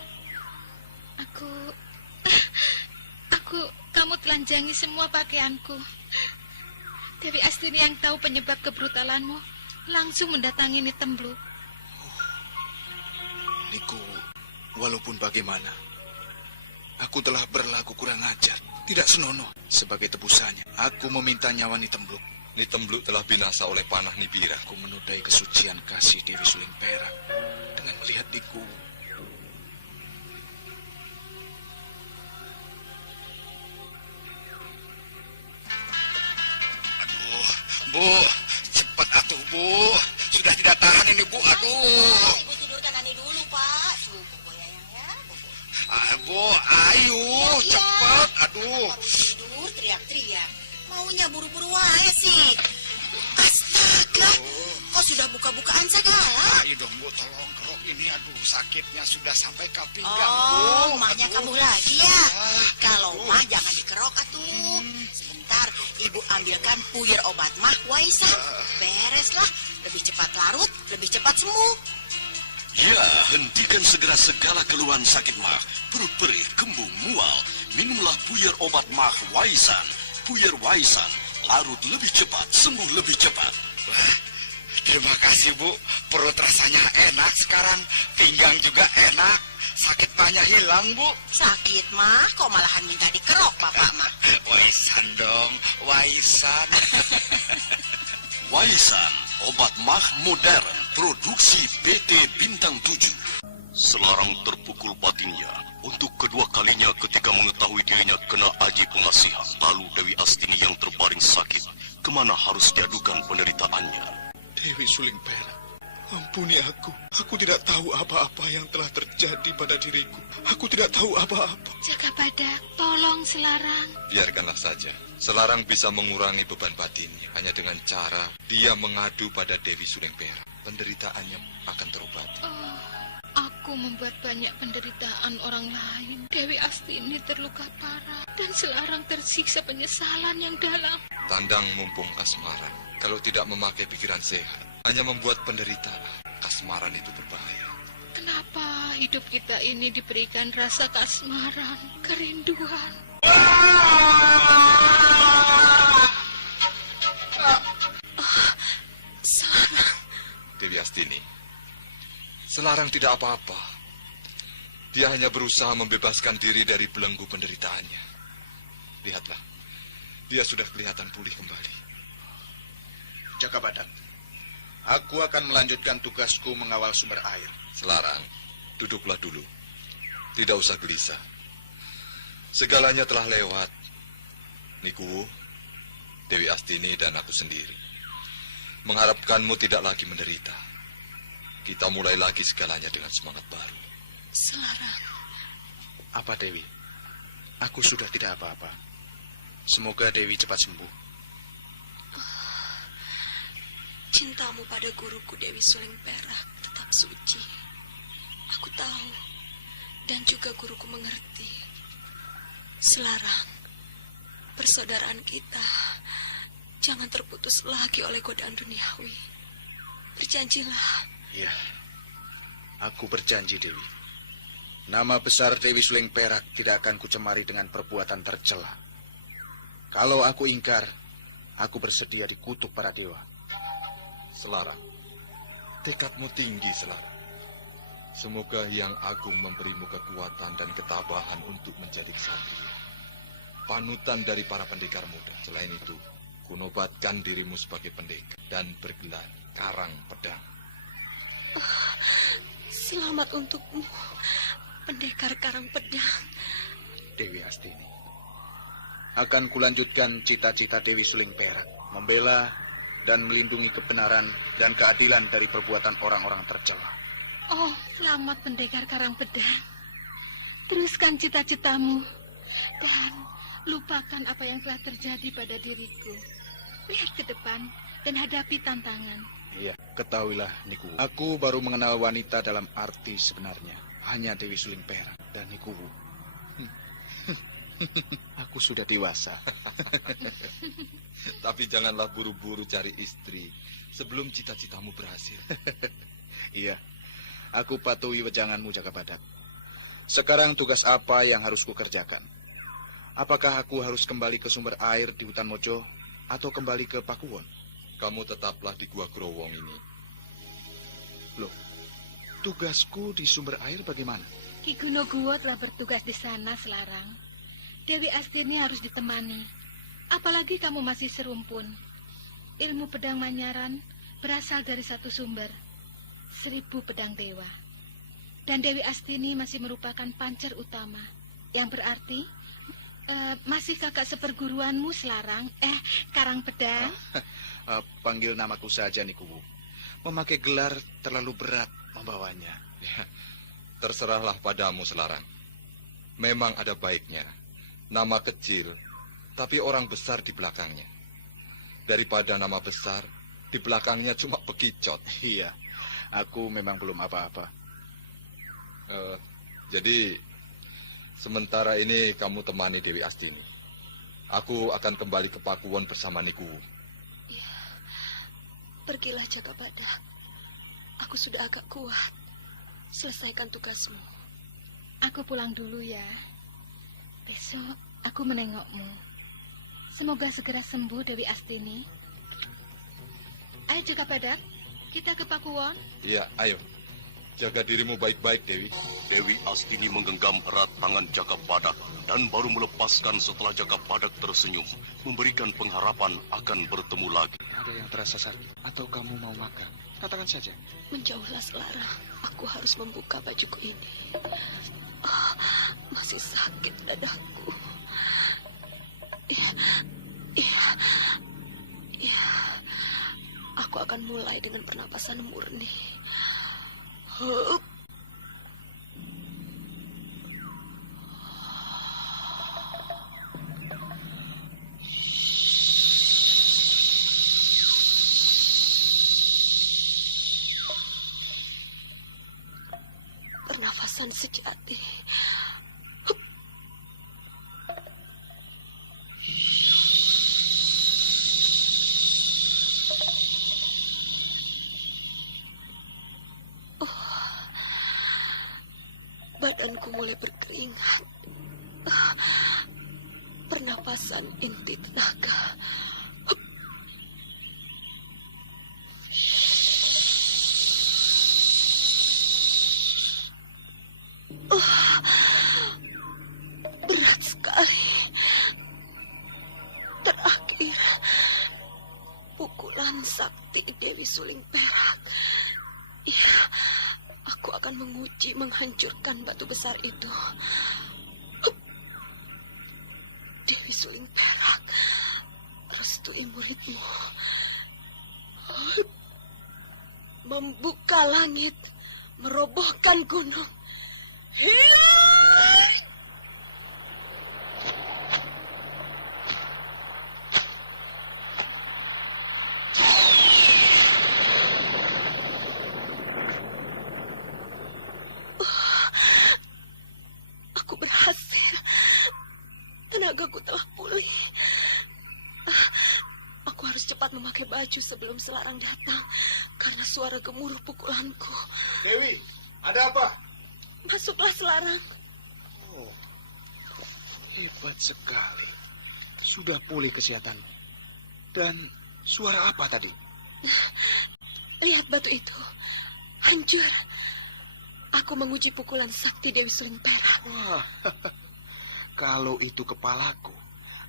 Kamu telanjangi semua pakaianku. Dewi Astini yang tahu penyebab kebrutalanmu langsung mendatangi Nitembluk. Niku, walaupun bagaimana, aku telah berlaku kurang ajar, tidak senonoh. Sebagai tebusannya, aku meminta nyawa Nitembluk. Nitembluk telah binasa oleh panah Nibira. Aku menodai kesucian kasih Dewi Suling Perak dengan melihat Niku. Aduh, Bu, cepat atuh Bu. Sudah tidak tahan ini Bu, aduh. Ibu tidurkan Ani dulu, Pak. Subuh ya, ya. Bu, ayo, cepat. Aduh. Tidur, teriak-teriak. Maunya buru-buru aja sih. Astaga, kok sudah buka-bukaan segala? Ayo dong Bu, tolong kerok ini. Aduh, sakitnya sudah sampai ke pinggang Oh, Bu. mahnya kamu lagi ya? Kalau mah jangan dikerok atuh. Sebentar, Ibu ambilkan puyer obat mah, Waisan. Bereslah, lebih cepat larut, lebih cepat sembuh. Ya, hentikan segera segala keluhan sakit mah, perut perih, kembung, mual. Minumlah puyer obat mah Waisan. Puyer Waisan, larut lebih cepat, sembuh lebih cepat. Wah, terima kasih Bu. Perut rasanya enak sekarang. Pinggang juga enak. Sakit mahnya hilang Bu. Sakit mah, kok malahan minta dikerok Bapak mah? Waisan dong, Waisan. Waisan, obat mah modern, produksi PT Bintang 7. Selarang terpukul batinnya untuk kedua kalinya ketika mengetahui dirinya kena aji pengasihan. Lalu Dewi Astini yang terbaring sakit, kemana harus diadukan penderitaannya? Dewi Suling Perak, ampuni aku. Aku tidak tahu apa-apa yang telah terjadi pada diriku. Aku tidak tahu apa-apa. Jaka Badak, tolong Selarang. Biarkanlah saja. Selarang bisa mengurangi beban batinnya hanya dengan cara dia mengadu pada Dewi Suling Perak. Penderitaannya akan terobati. Oh, aku membuat banyak penderitaan orang lain. Dewi Astini terluka parah dan Selarang tersiksa penyesalan yang dalam. Tandang mumpung kasmaran. Kalau tidak memakai pikiran sehat, hanya membuat penderitaan. Kasmaran itu berbahaya. Kenapa hidup kita ini diberikan rasa kasmaran, kerinduan? Selarang. Dewi Astini, Selarang tidak apa-apa. Dia hanya berusaha membebaskan diri dari belenggu penderitaannya. Lihatlah, dia sudah kelihatan pulih kembali. Jaka Badak, aku akan melanjutkan tugasku mengawal sumber air. Selarang, duduklah dulu. Tidak usah gelisah. Segalanya telah lewat. Niku, Dewi Astini dan aku sendiri mengharapkanmu tidak lagi menderita. Kita mulai lagi segalanya dengan semangat baru. Selarang. Apa Dewi? Aku sudah tidak apa-apa. Semoga Dewi cepat sembuh. Cintamu pada guruku Dewi Suling Perak tetap suci. Aku tahu dan juga guruku mengerti. Selarang, persaudaraan kita jangan terputus lagi oleh godaan duniawi. Berjanjilah. Iya, aku berjanji Dewi. Nama besar Dewi Suling Perak tidak akan kucemari dengan perbuatan tercela. Kalau aku ingkar, aku bersedia dikutuk para dewa. Selarang, tekadmu tinggi, Selarang. Semoga Yang Agung memberimu kekuatan dan ketabahan untuk menjadi ksatria, panutan dari para pendekar muda. Selain itu, kunobatkan dirimu sebagai pendekar dan bergelar Karang Pedang. Selamat untukmu, pendekar Karang Pedang. Dewi Astini, akan kulanjutkan cita-cita Dewi Suling Perak, membela dan melindungi kebenaran dan keadilan dari perbuatan orang-orang tercela. Oh, selamat pendekar Karang Pedang. Teruskan cita-citamu dan lupakan apa yang telah terjadi pada diriku. Lihat ke depan dan hadapi tantangan. Iya, ketahuilah, Niku. Aku baru mengenal wanita dalam arti sebenarnya. Hanya Dewi Suling Perak dan Niku. Aku sudah dewasa. Tapi janganlah buru-buru cari istri sebelum cita-citamu berhasil. Iya, aku patuhi wejanganmu, Jaka Badak. Sekarang tugas apa yang harus kukerjakan? Apakah aku harus kembali ke sumber air di hutan Mojo atau kembali ke Pakuwon? Kamu tetaplah di Gua Growong ini. Loh, tugasku di sumber air bagaimana? Ki Gunoguwo telah bertugas di sana, Selarang. Dewi Astini harus ditemani. Apalagi kamu masih serumpun. Ilmu pedang Manyaran berasal dari satu sumber, 1000 pedang dewa. Dan Dewi Astini masih merupakan pancer utama, yang berarti masih kakak seperguruanmu, Selarang. Karang Pedang. Panggil namaku saja, Niku. Memakai gelar terlalu berat membawanya. Ya, terserahlah padamu, Selarang. Memang ada baiknya nama kecil, tapi orang besar di belakangnya. Daripada nama besar, di belakangnya cuma bekicot. Iya, aku memang belum apa-apa. Jadi, sementara ini kamu temani Dewi Astini. Aku akan kembali ke Pakuwon bersama Niku. Ya, pergilah Jaka Badak. Aku sudah agak kuat. Selesaikan tugasmu. Aku pulang dulu ya. Besok aku menengokmu. Semoga segera sembuh Dewi Astini. Ayo Jaka Badak, kita ke Pakuwon. Iya, ayo. Jaga dirimu baik-baik, Dewi. Dewi Astini menggenggam erat tangan Jaka Badak dan baru melepaskan setelah Jaka Badak tersenyum, memberikan pengharapan akan bertemu lagi. Ada yang terasa sakit atau kamu mau makan? Katakan saja. Menjauhlah, Selarang. Aku harus membuka bajuku ini. Masih sakit dadaku. Ya. Aku akan mulai dengan pernapasan murni. Hup. Pernafasan sejati. Hup. Badanku mulai berkeringat. Pernapasan inti tenaga. Berat sekali. Terakhir, pukulan sakti Dewi Suling Perak. Iya, aku akan menguji menghancurkan batu besar itu. Dewi Suling Perak, restui muridmu. Membuka langit, merobohkan gunung. Aku berhasil. Tenagaku telah pulih. Aku harus cepat memakai baju sebelum Selarang datang karena suara gemuruh pukulanku. Dewi, ada apa? Masuklah, Selarang. Oh, hebat sekali. Sudah pulih kesehatanmu. Dan suara apa tadi? Lihat batu itu. Hancur. Aku menguji pukulan sakti Dewi Suling Perak. Wah, kalau itu kepalaku,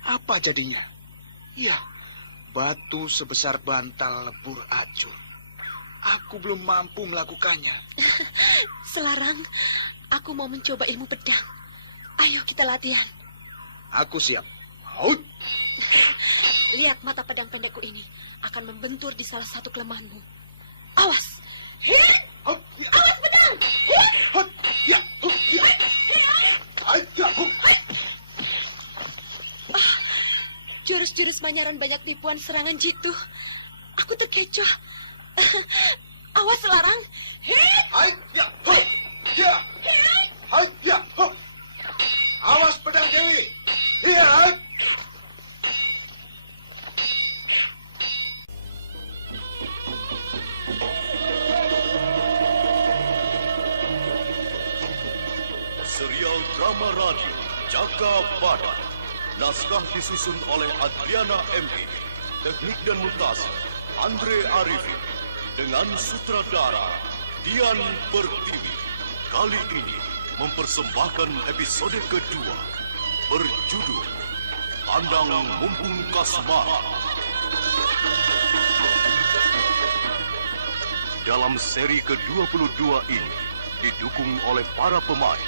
apa jadinya? Ya, batu sebesar bantal lebur acur. Aku belum mampu melakukannya. Selarang, aku mau mencoba ilmu pedang. Ayo kita latihan. Aku siap. Out. Lihat mata pedang pendekku ini akan membentur di salah satu kelemahanmu. Awas. Awas pedang. Jurus-jurus manyaran banyak tipuan serangan jitu. Aku terkecoh. Awas Selarang. Awas pedang Dewi. Serial drama radio Jaga Badak. Naskah disusun oleh Adriana M.E. Teknik dan montase Andre Arifin. Dengan sutradara Dian Pertiwi. Kali ini mempersembahkan episode kedua berjudul Kandang Mumpung Kasmara. Dalam seri ke-22 ini didukung oleh para pemain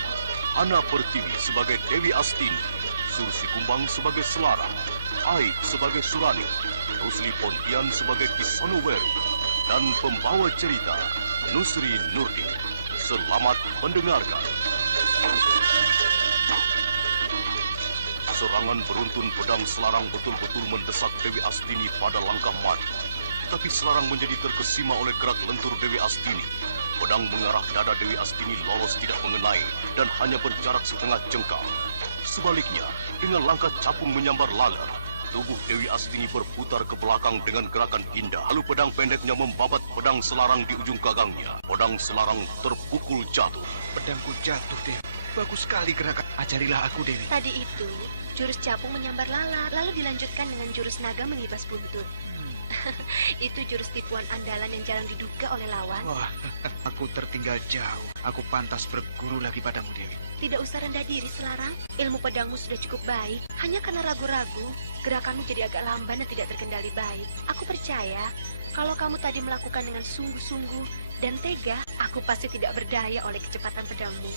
Ana Pertiwi sebagai Dewi Astini, Sursi Kumbang sebagai Selarang, Aik sebagai Surani, Rusli Pontian sebagai Kisanuweru, dan pembawa cerita Nusri Nurdin. Selamat mendengarkan. Serangan beruntun pedang Selarang betul-betul mendesak Dewi Astini pada langkah mati. Tapi Selarang menjadi terkesima oleh gerak lentur Dewi Astini. Pedang mengarah dada Dewi Astini lolos tidak mengenai dan hanya berjarak setengah jengkal. Sebaliknya, dengan langkah capung menyambar lala, tubuh Dewi Astini berputar ke belakang dengan gerakan indah. Lalu pedang pendeknya membabat pedang Selarang di ujung gagangnya. Pedang Selarang terpukul jatuh. Pedangku jatuh, Dewi. Bagus sekali gerakan. Ajarilah aku, Dewi. Tadi itu, jurus capung menyambar lalat, lalu dilanjutkan dengan jurus naga mengibas buntut. Itu jurus tipuan andalan yang jarang diduga oleh lawan. Wah, aku tertinggal jauh. Aku pantas berguru lagi padamu, Dewi. Tidak usah rendah diri, Selarang. Ilmu pedangmu sudah cukup baik. Hanya karena ragu-ragu, gerakanmu jadi agak lamban dan tidak terkendali baik. Aku percaya, kalau kamu tadi melakukan dengan sungguh-sungguh dan tega, aku pasti tidak berdaya oleh kecepatan pedangmu.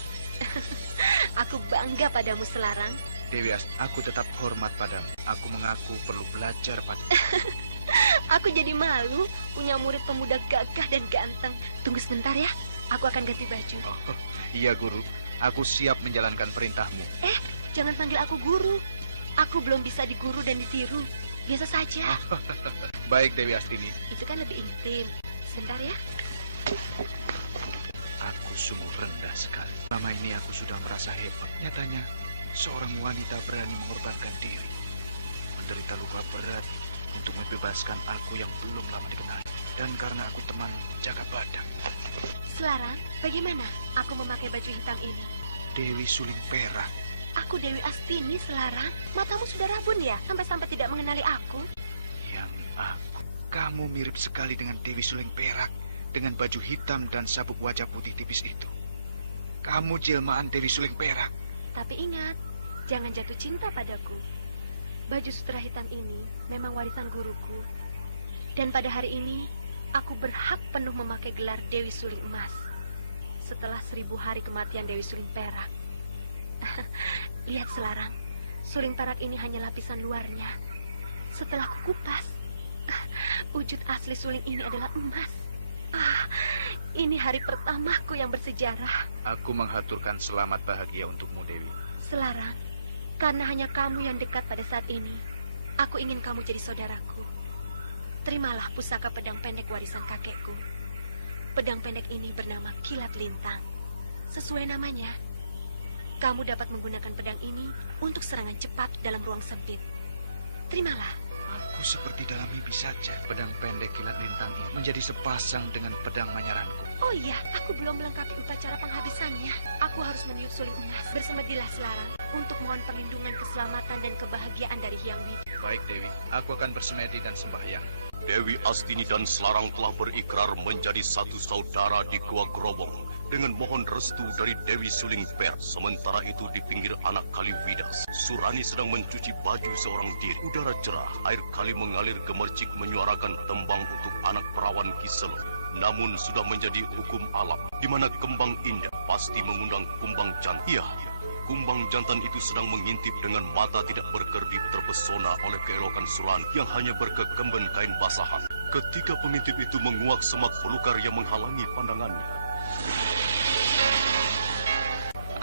Aku bangga padamu, Selarang. Dewi, aku tetap hormat padamu. Aku mengaku perlu belajar padamu. Aku jadi malu punya murid pemuda gagah dan ganteng. Tunggu sebentar ya, aku akan ganti baju. Oh, iya, Guru. Aku siap menjalankan perintahmu. Jangan panggil aku guru. Aku belum bisa diguru dan ditiru. Biasa saja. Baik, Dewi Astini. Itu kan lebih intim. Sebentar ya. Aku sungguh rendah sekali. Selama ini aku sudah merasa hebat. Nyatanya, seorang wanita berani mengorbankan diri, menderita luka berat untuk membebaskan aku yang belum lama dikenal. Dan karena aku teman Jaga Badak. Selarang, bagaimana aku memakai baju hitam ini? Dewi Suling Perak. Aku Dewi Astini, Selarang. Matamu sudah rabun ya, sampai-sampai tidak mengenali aku? Yang aku. Kamu mirip sekali dengan Dewi Suling Perak, dengan baju hitam dan sabuk wajah putih tipis itu. Kamu jelmaan Dewi Suling Perak. Tapi ingat, jangan jatuh cinta padaku. Baju sutra hitam ini memang warisan guruku. Dan pada hari ini, aku berhak penuh memakai gelar Dewi Suling Emas. Setelah 1000 hari kematian Dewi Suling Perak. Lihat Selarang, suling perak ini hanya lapisan luarnya. Setelah kukupas, wujud asli suling ini adalah emas. Ini hari pertamaku yang bersejarah. Aku menghaturkan selamat bahagia untukmu, Dewi. Selarang, karena hanya kamu yang dekat pada saat ini, aku ingin kamu jadi saudaraku. Terimalah pusaka pedang pendek warisan kakekku. Pedang pendek ini bernama Kilat Lintang. Sesuai namanya, kamu dapat menggunakan pedang ini untuk serangan cepat dalam ruang sempit. Terimalah. Aku seperti dalam mimpi saja. Pedang pendek Kilat Lintang ini menjadi sepasang dengan pedang manyaranku. Oh iya, aku belum melengkapi upacara penghabisannya. Aku harus meniup suling emas. Bersemedilah Selarang untuk mohon perlindungan keselamatan dan kebahagiaan dari Hyang Widi. Baik Dewi, aku akan bersemedi dan sembahyang. Dewi Astini dan Selarang telah berikrar menjadi satu saudara di Gua Gerobong dengan mohon restu dari Dewi Suling Per. Sementara itu di pinggir anak kali Widas, Surani sedang mencuci baju seorang diri. Udara cerah, air kali mengalir gemercik menyuarakan tembang untuk anak perawan Kiselo. Namun sudah menjadi hukum alam, di mana kembang indah pasti mengundang kumbang jantan. Iya, kumbang jantan itu sedang mengintip dengan mata tidak berkedip terpesona oleh keelokan Surani yang hanya berkekemben kain basahan. Ketika pengintip itu menguak semak belukar yang menghalangi pandangannya.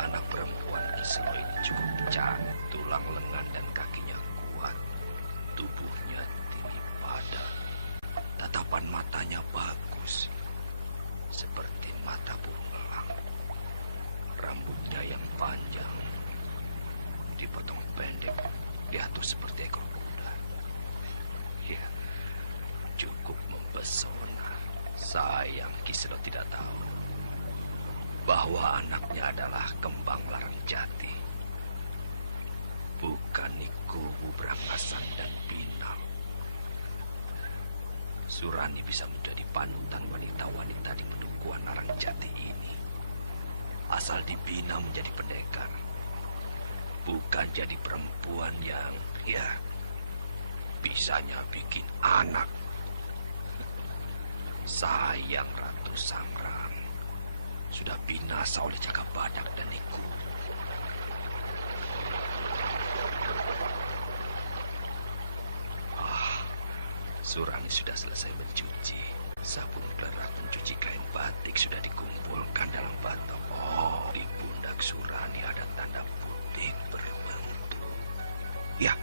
Anak perempuan Kiselo ini cukup cantik, tulang lengan dan kakinya kuat, tubuhnya tinggi padat, tatapan matanya bagus, seperti mata burung elang. Rambutnya yang panjang, dipotong pendek, diatur seperti ekor kuda. Ya, cukup mempesona. Sayang Kiselo tidak tahu bahwa anaknya adalah kembang larang jati, bukan Nikubu Brangasan dan Binal. Surani bisa menjadi panutan wanita-wanita di pedukuhan larang jati ini, asal dibina menjadi pendekar, bukan jadi perempuan yang, ya, bisanya bikin anak. Sayang Ratu Sangrang sudah binasa oleh Caka Badak dan Niku. Surani sudah selesai mencuci. Sabun perak mencuci kain batik sudah dikumpulkan dalam batok. Oh, di pundak Surani ada tanda putih berbentuk, ya,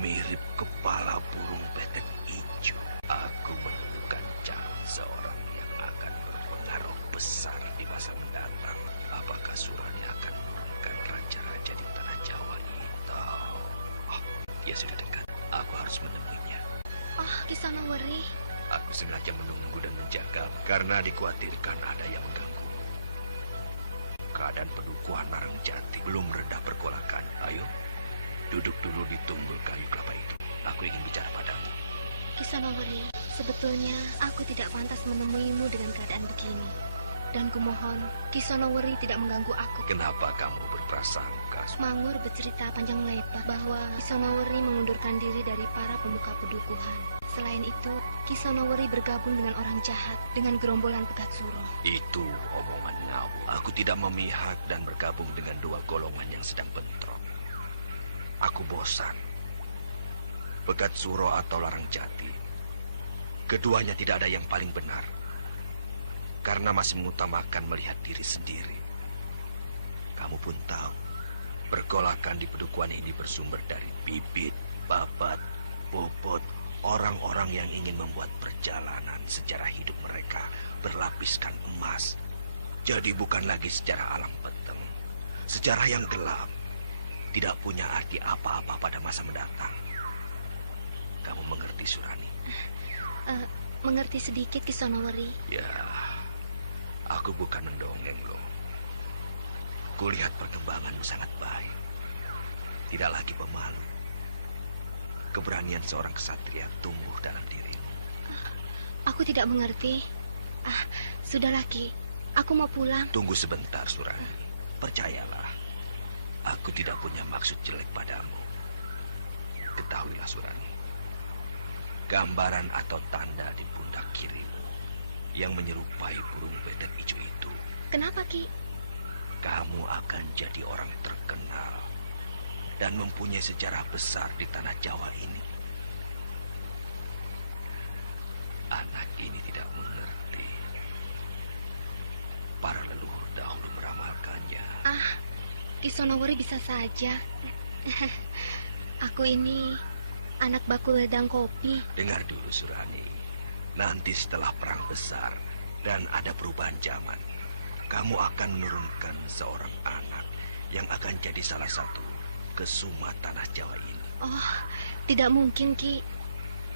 mirip kepala burung petek hijau. Aku menemukan calon seorang yang akan berpengaruh besar di masa mendatang. Apakah Surani akan menurunkan raja-raja di tanah Jawa itu? Oh, ya sudah dekat. Aku harus menemuinya. Oh, Kisanowori. Aku sengaja menunggu dan menjaga karena dikhawatirkan ada yang mengganggu. Keadaan pedukuhan larang jati belum reda pergolakan. Ayo, duduk dulu di tunggul kayu kelapa itu. Aku ingin bicara padamu. Kisanowori, sebetulnya aku tidak pantas menemuimu dengan keadaan begini. Dan kumohon, Kisanowori tidak mengganggu aku. Kenapa kamu berprasangka? Mangur bercerita panjang lebar bahwa Kisanowori mengundurkan diri dari para pemuka pedukuhan. Selain itu, Kisanowori bergabung dengan orang jahat dengan gerombolan Pegat Suro. Itu omongan ngawur. Aku tidak memihak dan bergabung dengan dua golongan yang sedang bentrok. Aku bosan. Pegat Suro atau larang jati, keduanya tidak ada yang paling benar, karena masih mengutamakan melihat diri sendiri. Kamu pun tahu, pergolakan di pedukuhan ini bersumber dari bibit, babat, bobot, orang-orang yang ingin membuat perjalanan sejarah hidup mereka berlapiskan emas. Jadi bukan lagi sejarah alam peteng, sejarah yang gelap, tidak punya arti apa-apa pada masa mendatang. Kamu mengerti, Surani? Mengerti sedikit, Kisanowori. Ya, aku bukan mendongeng loh. Kulihat perkembanganmu sangat baik. Tidak lagi pemalu. Keberanian seorang kesatria tumbuh dalam dirimu. Aku tidak mengerti. Sudahlah, Ki. Aku mau pulang. Tunggu sebentar, Surani. Percayalah, aku tidak punya maksud jelek padamu. Ketahuilah, Surani, gambaran atau tanda di pundak kirimu yang menyerupai burung betet hijau itu. Kenapa, Ki? Kamu akan jadi orang terkenal dan mempunyai sejarah besar di tanah Jawa ini. Anak ini tidak mengerti. Para leluhur dahulu meramalkannya. Kisanowori bisa saja. Aku ini anak bakul ledang kopi. Dengar dulu, Surani. Nanti setelah perang besar dan ada perubahan zaman, kamu akan menurunkan seorang anak yang akan jadi salah satu kesuma tanah Jawa ini. Oh, tidak mungkin, Ki.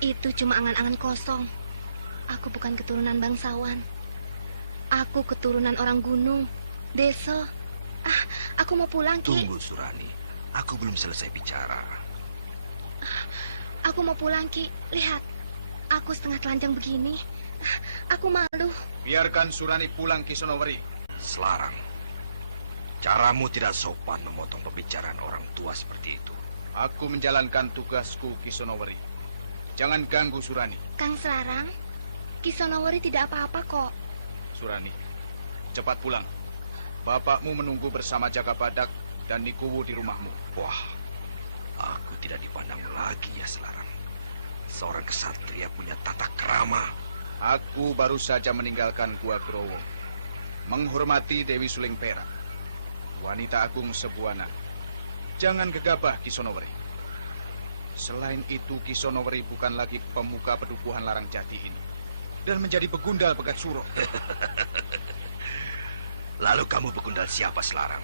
Itu cuma angan-angan kosong. Aku bukan keturunan bangsawan. Aku keturunan orang gunung, desa. Aku mau pulang, Ki. Tunggu, Surani. Aku belum selesai bicara. Aku mau pulang, Ki. Lihat, aku setengah telanjang begini. Aku malu. Biarkan Surani pulang, Ki Sonoweri. Selarang, caramu tidak sopan memotong pembicaraan orang tua seperti itu. Aku menjalankan tugasku, Ki Sonoweri. Jangan ganggu Surani. Kang Selarang, Ki Sonoweri tidak apa-apa kok. Surani, cepat pulang. Bapakmu menunggu bersama Jaka Badak dan Nikuwu di rumahmu. Wah, aku tidak dipandang lagi ya, Selarang. Seorang kesatria punya tata krama. Aku baru saja meninggalkan Gua Growo, menghormati Dewi Suling Perak, wanita agung Sebuana. Jangan gegabah, Ki Sonoweri. Selain itu, Ki Sonoweri bukan lagi pemuka pedukuhan Larang Jati ini dan menjadi begundal Pegat Suro. Lalu kamu begundal siapa, Selarang?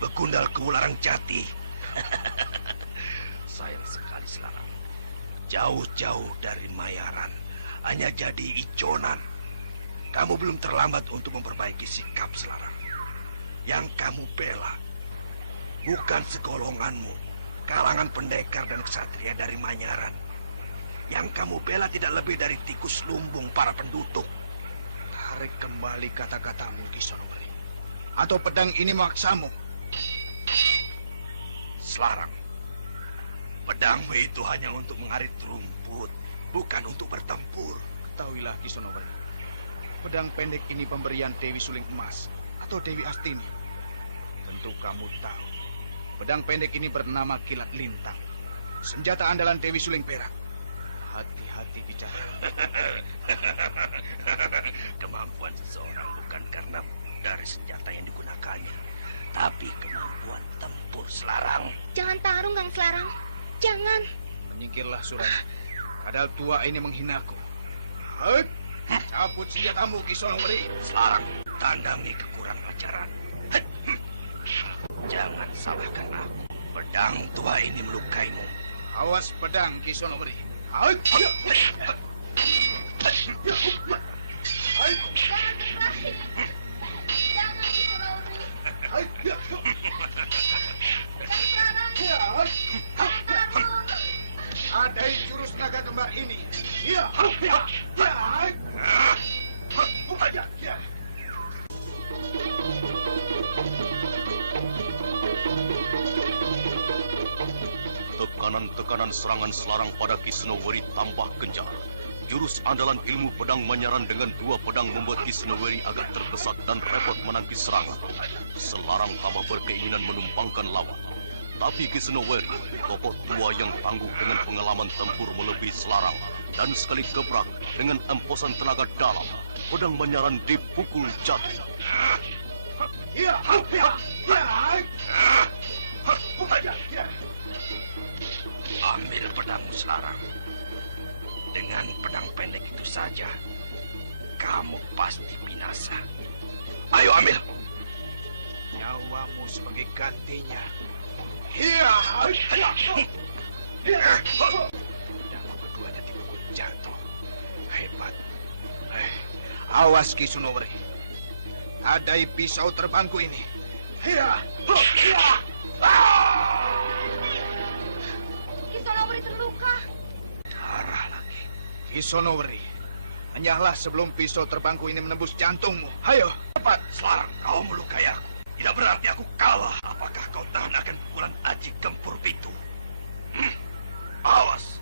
Begundal ku Larang Jati. Sayang sekali, Selarang. Jauh-jauh dari Mayaran, hanya jadi ijonan. Kamu belum terlambat untuk memperbaiki sikap, Selarang. Yang kamu bela bukan segolonganmu, kalangan pendekar dan ksatria dari Manyaran. Yang kamu bela tidak lebih dari tikus lumbung para pendutuk. Tarik kembali kata-katamu, Ki Sonoweri. Atau pedang ini memaksamu? Selarang, pedangmu itu hanya untuk mengarit rumput, bukan untuk bertempur. Ketahuilah, Ki Sonoweri, pedang pendek ini pemberian Dewi Suling Emas atau Dewi Astini. Tentu kamu tahu, pedang pendek ini bernama Kilat Lintang, senjata andalan Dewi Suling Perak. Hati-hati bicara. Kemampuan seseorang bukan karena dari senjata yang digunakannya, tapi kemampuan tempur, Selarang. Jangan tarung, Kang Selarang. Jangan. Menyingkirlah, Surani. Kadal tua ini menghinaku. Cabut senjatamu, Ki Sonoweri. Selarang, tandangi kekurangan ajaran. Jangan salahkan aku. Pedang tua ini melukaimu. Awas pedang, Ki Sonoweri. Adai jurus naga kembar ini. Tekanan-tekanan serangan Selarang pada Ki Sonoweri tambah gencar. Jurus andalan ilmu pedang Manyaran dengan dua pedang membuat Ki Sonoweri agak terdesak dan repot menangkis serangan. Selarang tambah berkeinginan menumpangkan lawan. Tapi Ki Sonoweri, tokoh tua yang tangguh dengan pengalaman tempur melebihi Selarang, dan sekali gebrak dengan emposan tenaga dalam, pedang Manyaran dipukul jatuh. Ambil pedangmu, Selarang. Dengan pedang pendek itu saja, kamu pasti binasa. Ayo ambil. Nyawamu sebagai gantinya. Nyawa keduanya dipukul jatuh. Hebat. Awas, Ki Sonoweri. Adai pisau terbangku ini. Ki Sonoweri terluka. Darah lagi. Ki Sonoweri, enyahlah sebelum pisau terbangku ini menembus jantungmu. Ayo, cepat. Selarang, kau melukai aku. Tidak berarti aku kalah. Apakah kau tahan akan pukulan Aji Gempur Pitu? Awas.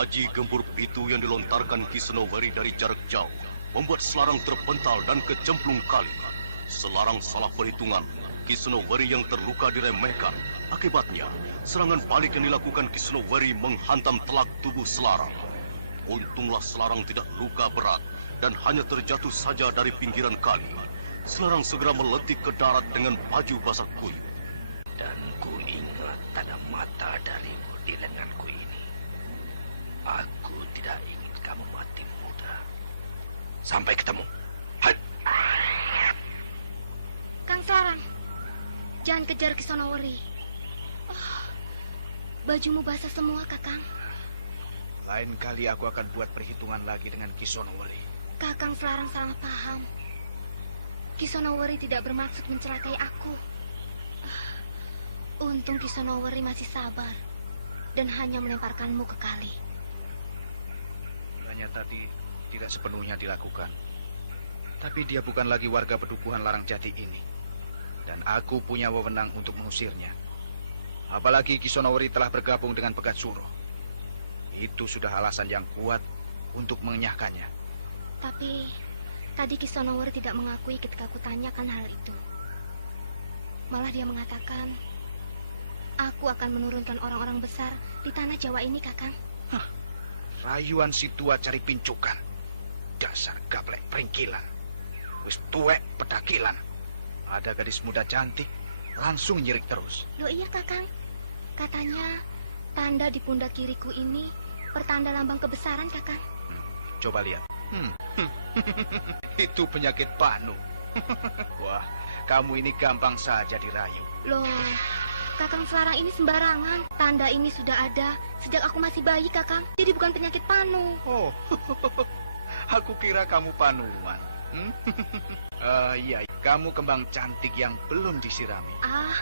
Aji Gempur Pitu yang dilontarkan Ki Sonoweri dari jarak jauh membuat Selarang terpental dan kecemplung kali. Selarang salah perhitungan. Ki Sonoweri yang terluka diremehkan. Akibatnya, serangan balik yang dilakukan Ki Sonoweri menghantam telak tubuh Selarang. Untunglah Selarang tidak luka berat dan hanya terjatuh saja dari pinggiran kali. Selarang segera meletik ke darat dengan baju basah kuyup. Dan ku ingat tanda mata darimu di lenganku ini. ajar Kisonowori. Oh, bajumu basah semua, Kakang. Lain kali aku akan buat perhitungan lagi dengan Kisonowori. Kakang Selarang salah paham. Kisonowori tidak bermaksud mencelakai aku. Untung Kisonowori masih sabar dan hanya melemparkanmu ke kali. Hanya tadi tidak sepenuhnya dilakukan. Tapi dia bukan lagi warga Pedukuhan Larang Jati ini. Dan aku punya wewenang untuk mengusirnya. Apalagi Kisonowori telah bergabung dengan Pegat Suro. Itu sudah alasan yang kuat untuk mengenyahkannya. Tapi tadi Kisonowori tidak mengakui ketika aku tanyakan hal itu. Malah dia mengatakan, aku akan menurunkan orang-orang besar di tanah Jawa ini, Kakang. Rayuan si tua cari pincukan. Dasar gablek peringkilan. Wis tuwek pedakilan. Ada gadis muda cantik, langsung nyirik terus. Loh iya, Kakang. Katanya tanda di pundak kiriku ini pertanda lambang kebesaran, Kakang. Coba lihat. Itu penyakit panu. Wah, kamu ini gampang saja dirayu. Loh, Kakang Selarang ini sembarangan. Tanda ini sudah ada sejak aku masih bayi, Kakang. Jadi bukan penyakit panu. Oh, aku kira kamu panuan. Iya, kamu kembang cantik yang belum disirami. Ah,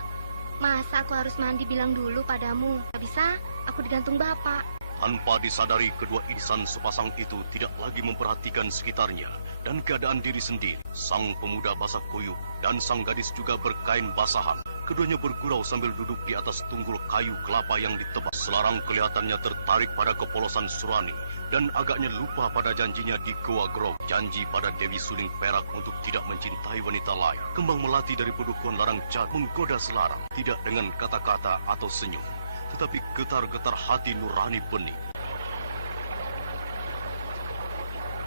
masa aku harus mandi bilang dulu padamu? Gak bisa, aku digantung bapak. Tanpa disadari, kedua insan sepasang itu tidak lagi memperhatikan sekitarnya dan keadaan diri sendiri. Sang pemuda basah kuyup dan sang gadis juga berkain basahan. Keduanya bergurau sambil duduk di atas tunggul kayu kelapa yang ditebas. Selarang kelihatannya tertarik pada kepolosan Surani dan agaknya lupa pada janjinya di Goa Grog. Janji pada Dewi Suling Perak untuk tidak mencintai wanita lain. Kembang melati dari Pedukuhan Larang Jati menggoda Selarang, tidak dengan kata-kata atau senyum, tetapi getar-getar hati nurani bening.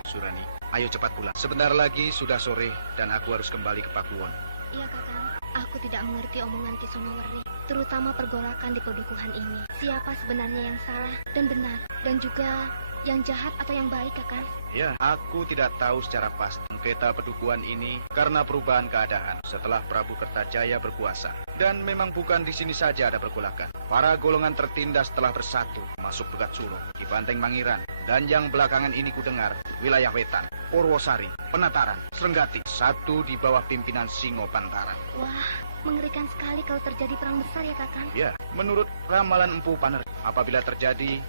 Surani, ayo cepat pulang. Sebentar lagi sudah sore dan aku harus kembali ke Pakuwon. Iya, Kakang. Aku tidak mengerti omongan Kisonowori, terutama pergolakan di Pedukuhan ini. Siapa sebenarnya yang salah dan benar, dan juga yang jahat atau yang baik, Kakang? Ya, aku tidak tahu secara pasti sengketa Pedukuhan ini karena perubahan keadaan setelah Prabu Kertajaya berkuasa. Dan memang bukan di sini saja ada pergolakan. Para golongan tertindas telah bersatu, masuk Pegat Suro, Ki Banteng Mangiran, dan yang belakangan ini kudengar, wilayah Wetan, Purwosari, Penataran, Srenggati, satu di bawah pimpinan Singo Pantaran. Wah, mengerikan sekali kalau terjadi perang besar ya, Kakang? Ya, menurut ramalan Empu Paner, apabila terjadi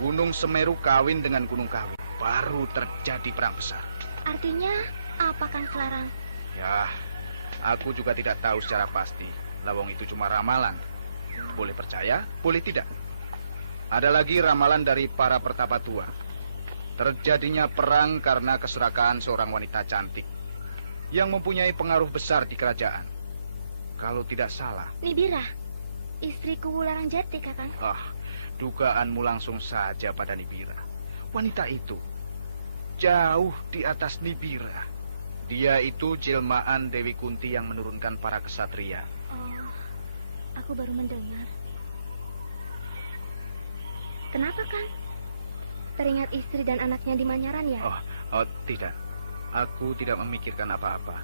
Gunung Semeru kawin dengan Gunung Kawi, baru terjadi perang besar. Artinya apa, Kang Selarang? Ya, aku juga tidak tahu secara pasti. Lawang itu cuma ramalan. Boleh percaya, boleh tidak. Ada lagi ramalan dari para pertapa tua. Terjadinya perang karena keserakahan seorang wanita cantik yang mempunyai pengaruh besar di kerajaan. Kalau tidak salah, Nibira, istriku Larang Jati, Kakang. Dugaanmu langsung saja pada Nibira. Wanita itu jauh di atas Nibira. Dia itu jelmaan Dewi Kunti yang menurunkan para kesatria. Oh, aku baru mendengar. Kenapa, Kang? Teringat istri dan anaknya di Manyaran ya? Oh, tidak. Aku tidak memikirkan apa-apa.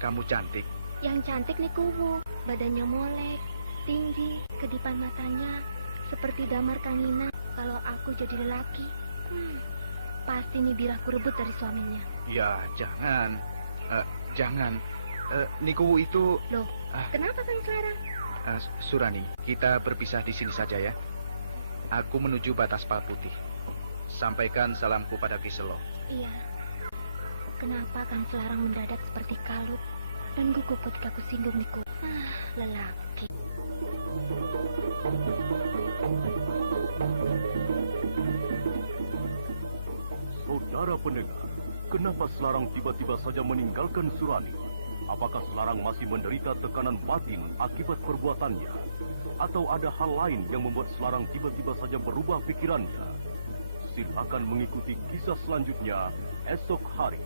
Kamu cantik. Yang cantik nih Kubu. Badannya molek, tinggi, kedipan matanya seperti damar Kangina. Kalau aku jadi lelaki, pasti Nibira aku rebut dari suaminya. Ya, jangan. Jangan. Niku itu... Loh, kenapa, Kang Selarang? Surani, kita berpisah di sini saja ya. Aku menuju batas Palputih. Sampaikan salamku pada Kiselo. Iya. Kenapa Kang Selarang mendadak seperti kalut dan gugup ketika aku singgung Niku? Lelaki. Saudara pendengar, kenapa Selarang tiba-tiba saja meninggalkan Surani? Apakah Selarang masih menderita tekanan batin akibat perbuatannya? Atau ada hal lain yang membuat Selarang tiba-tiba saja berubah pikirannya? Silakan mengikuti kisah selanjutnya esok hari.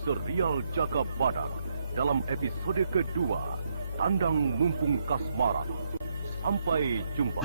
Serial Jaka Badak dalam episode kedua, Tandang Mumpung Kasmaran. Sampai jumpa.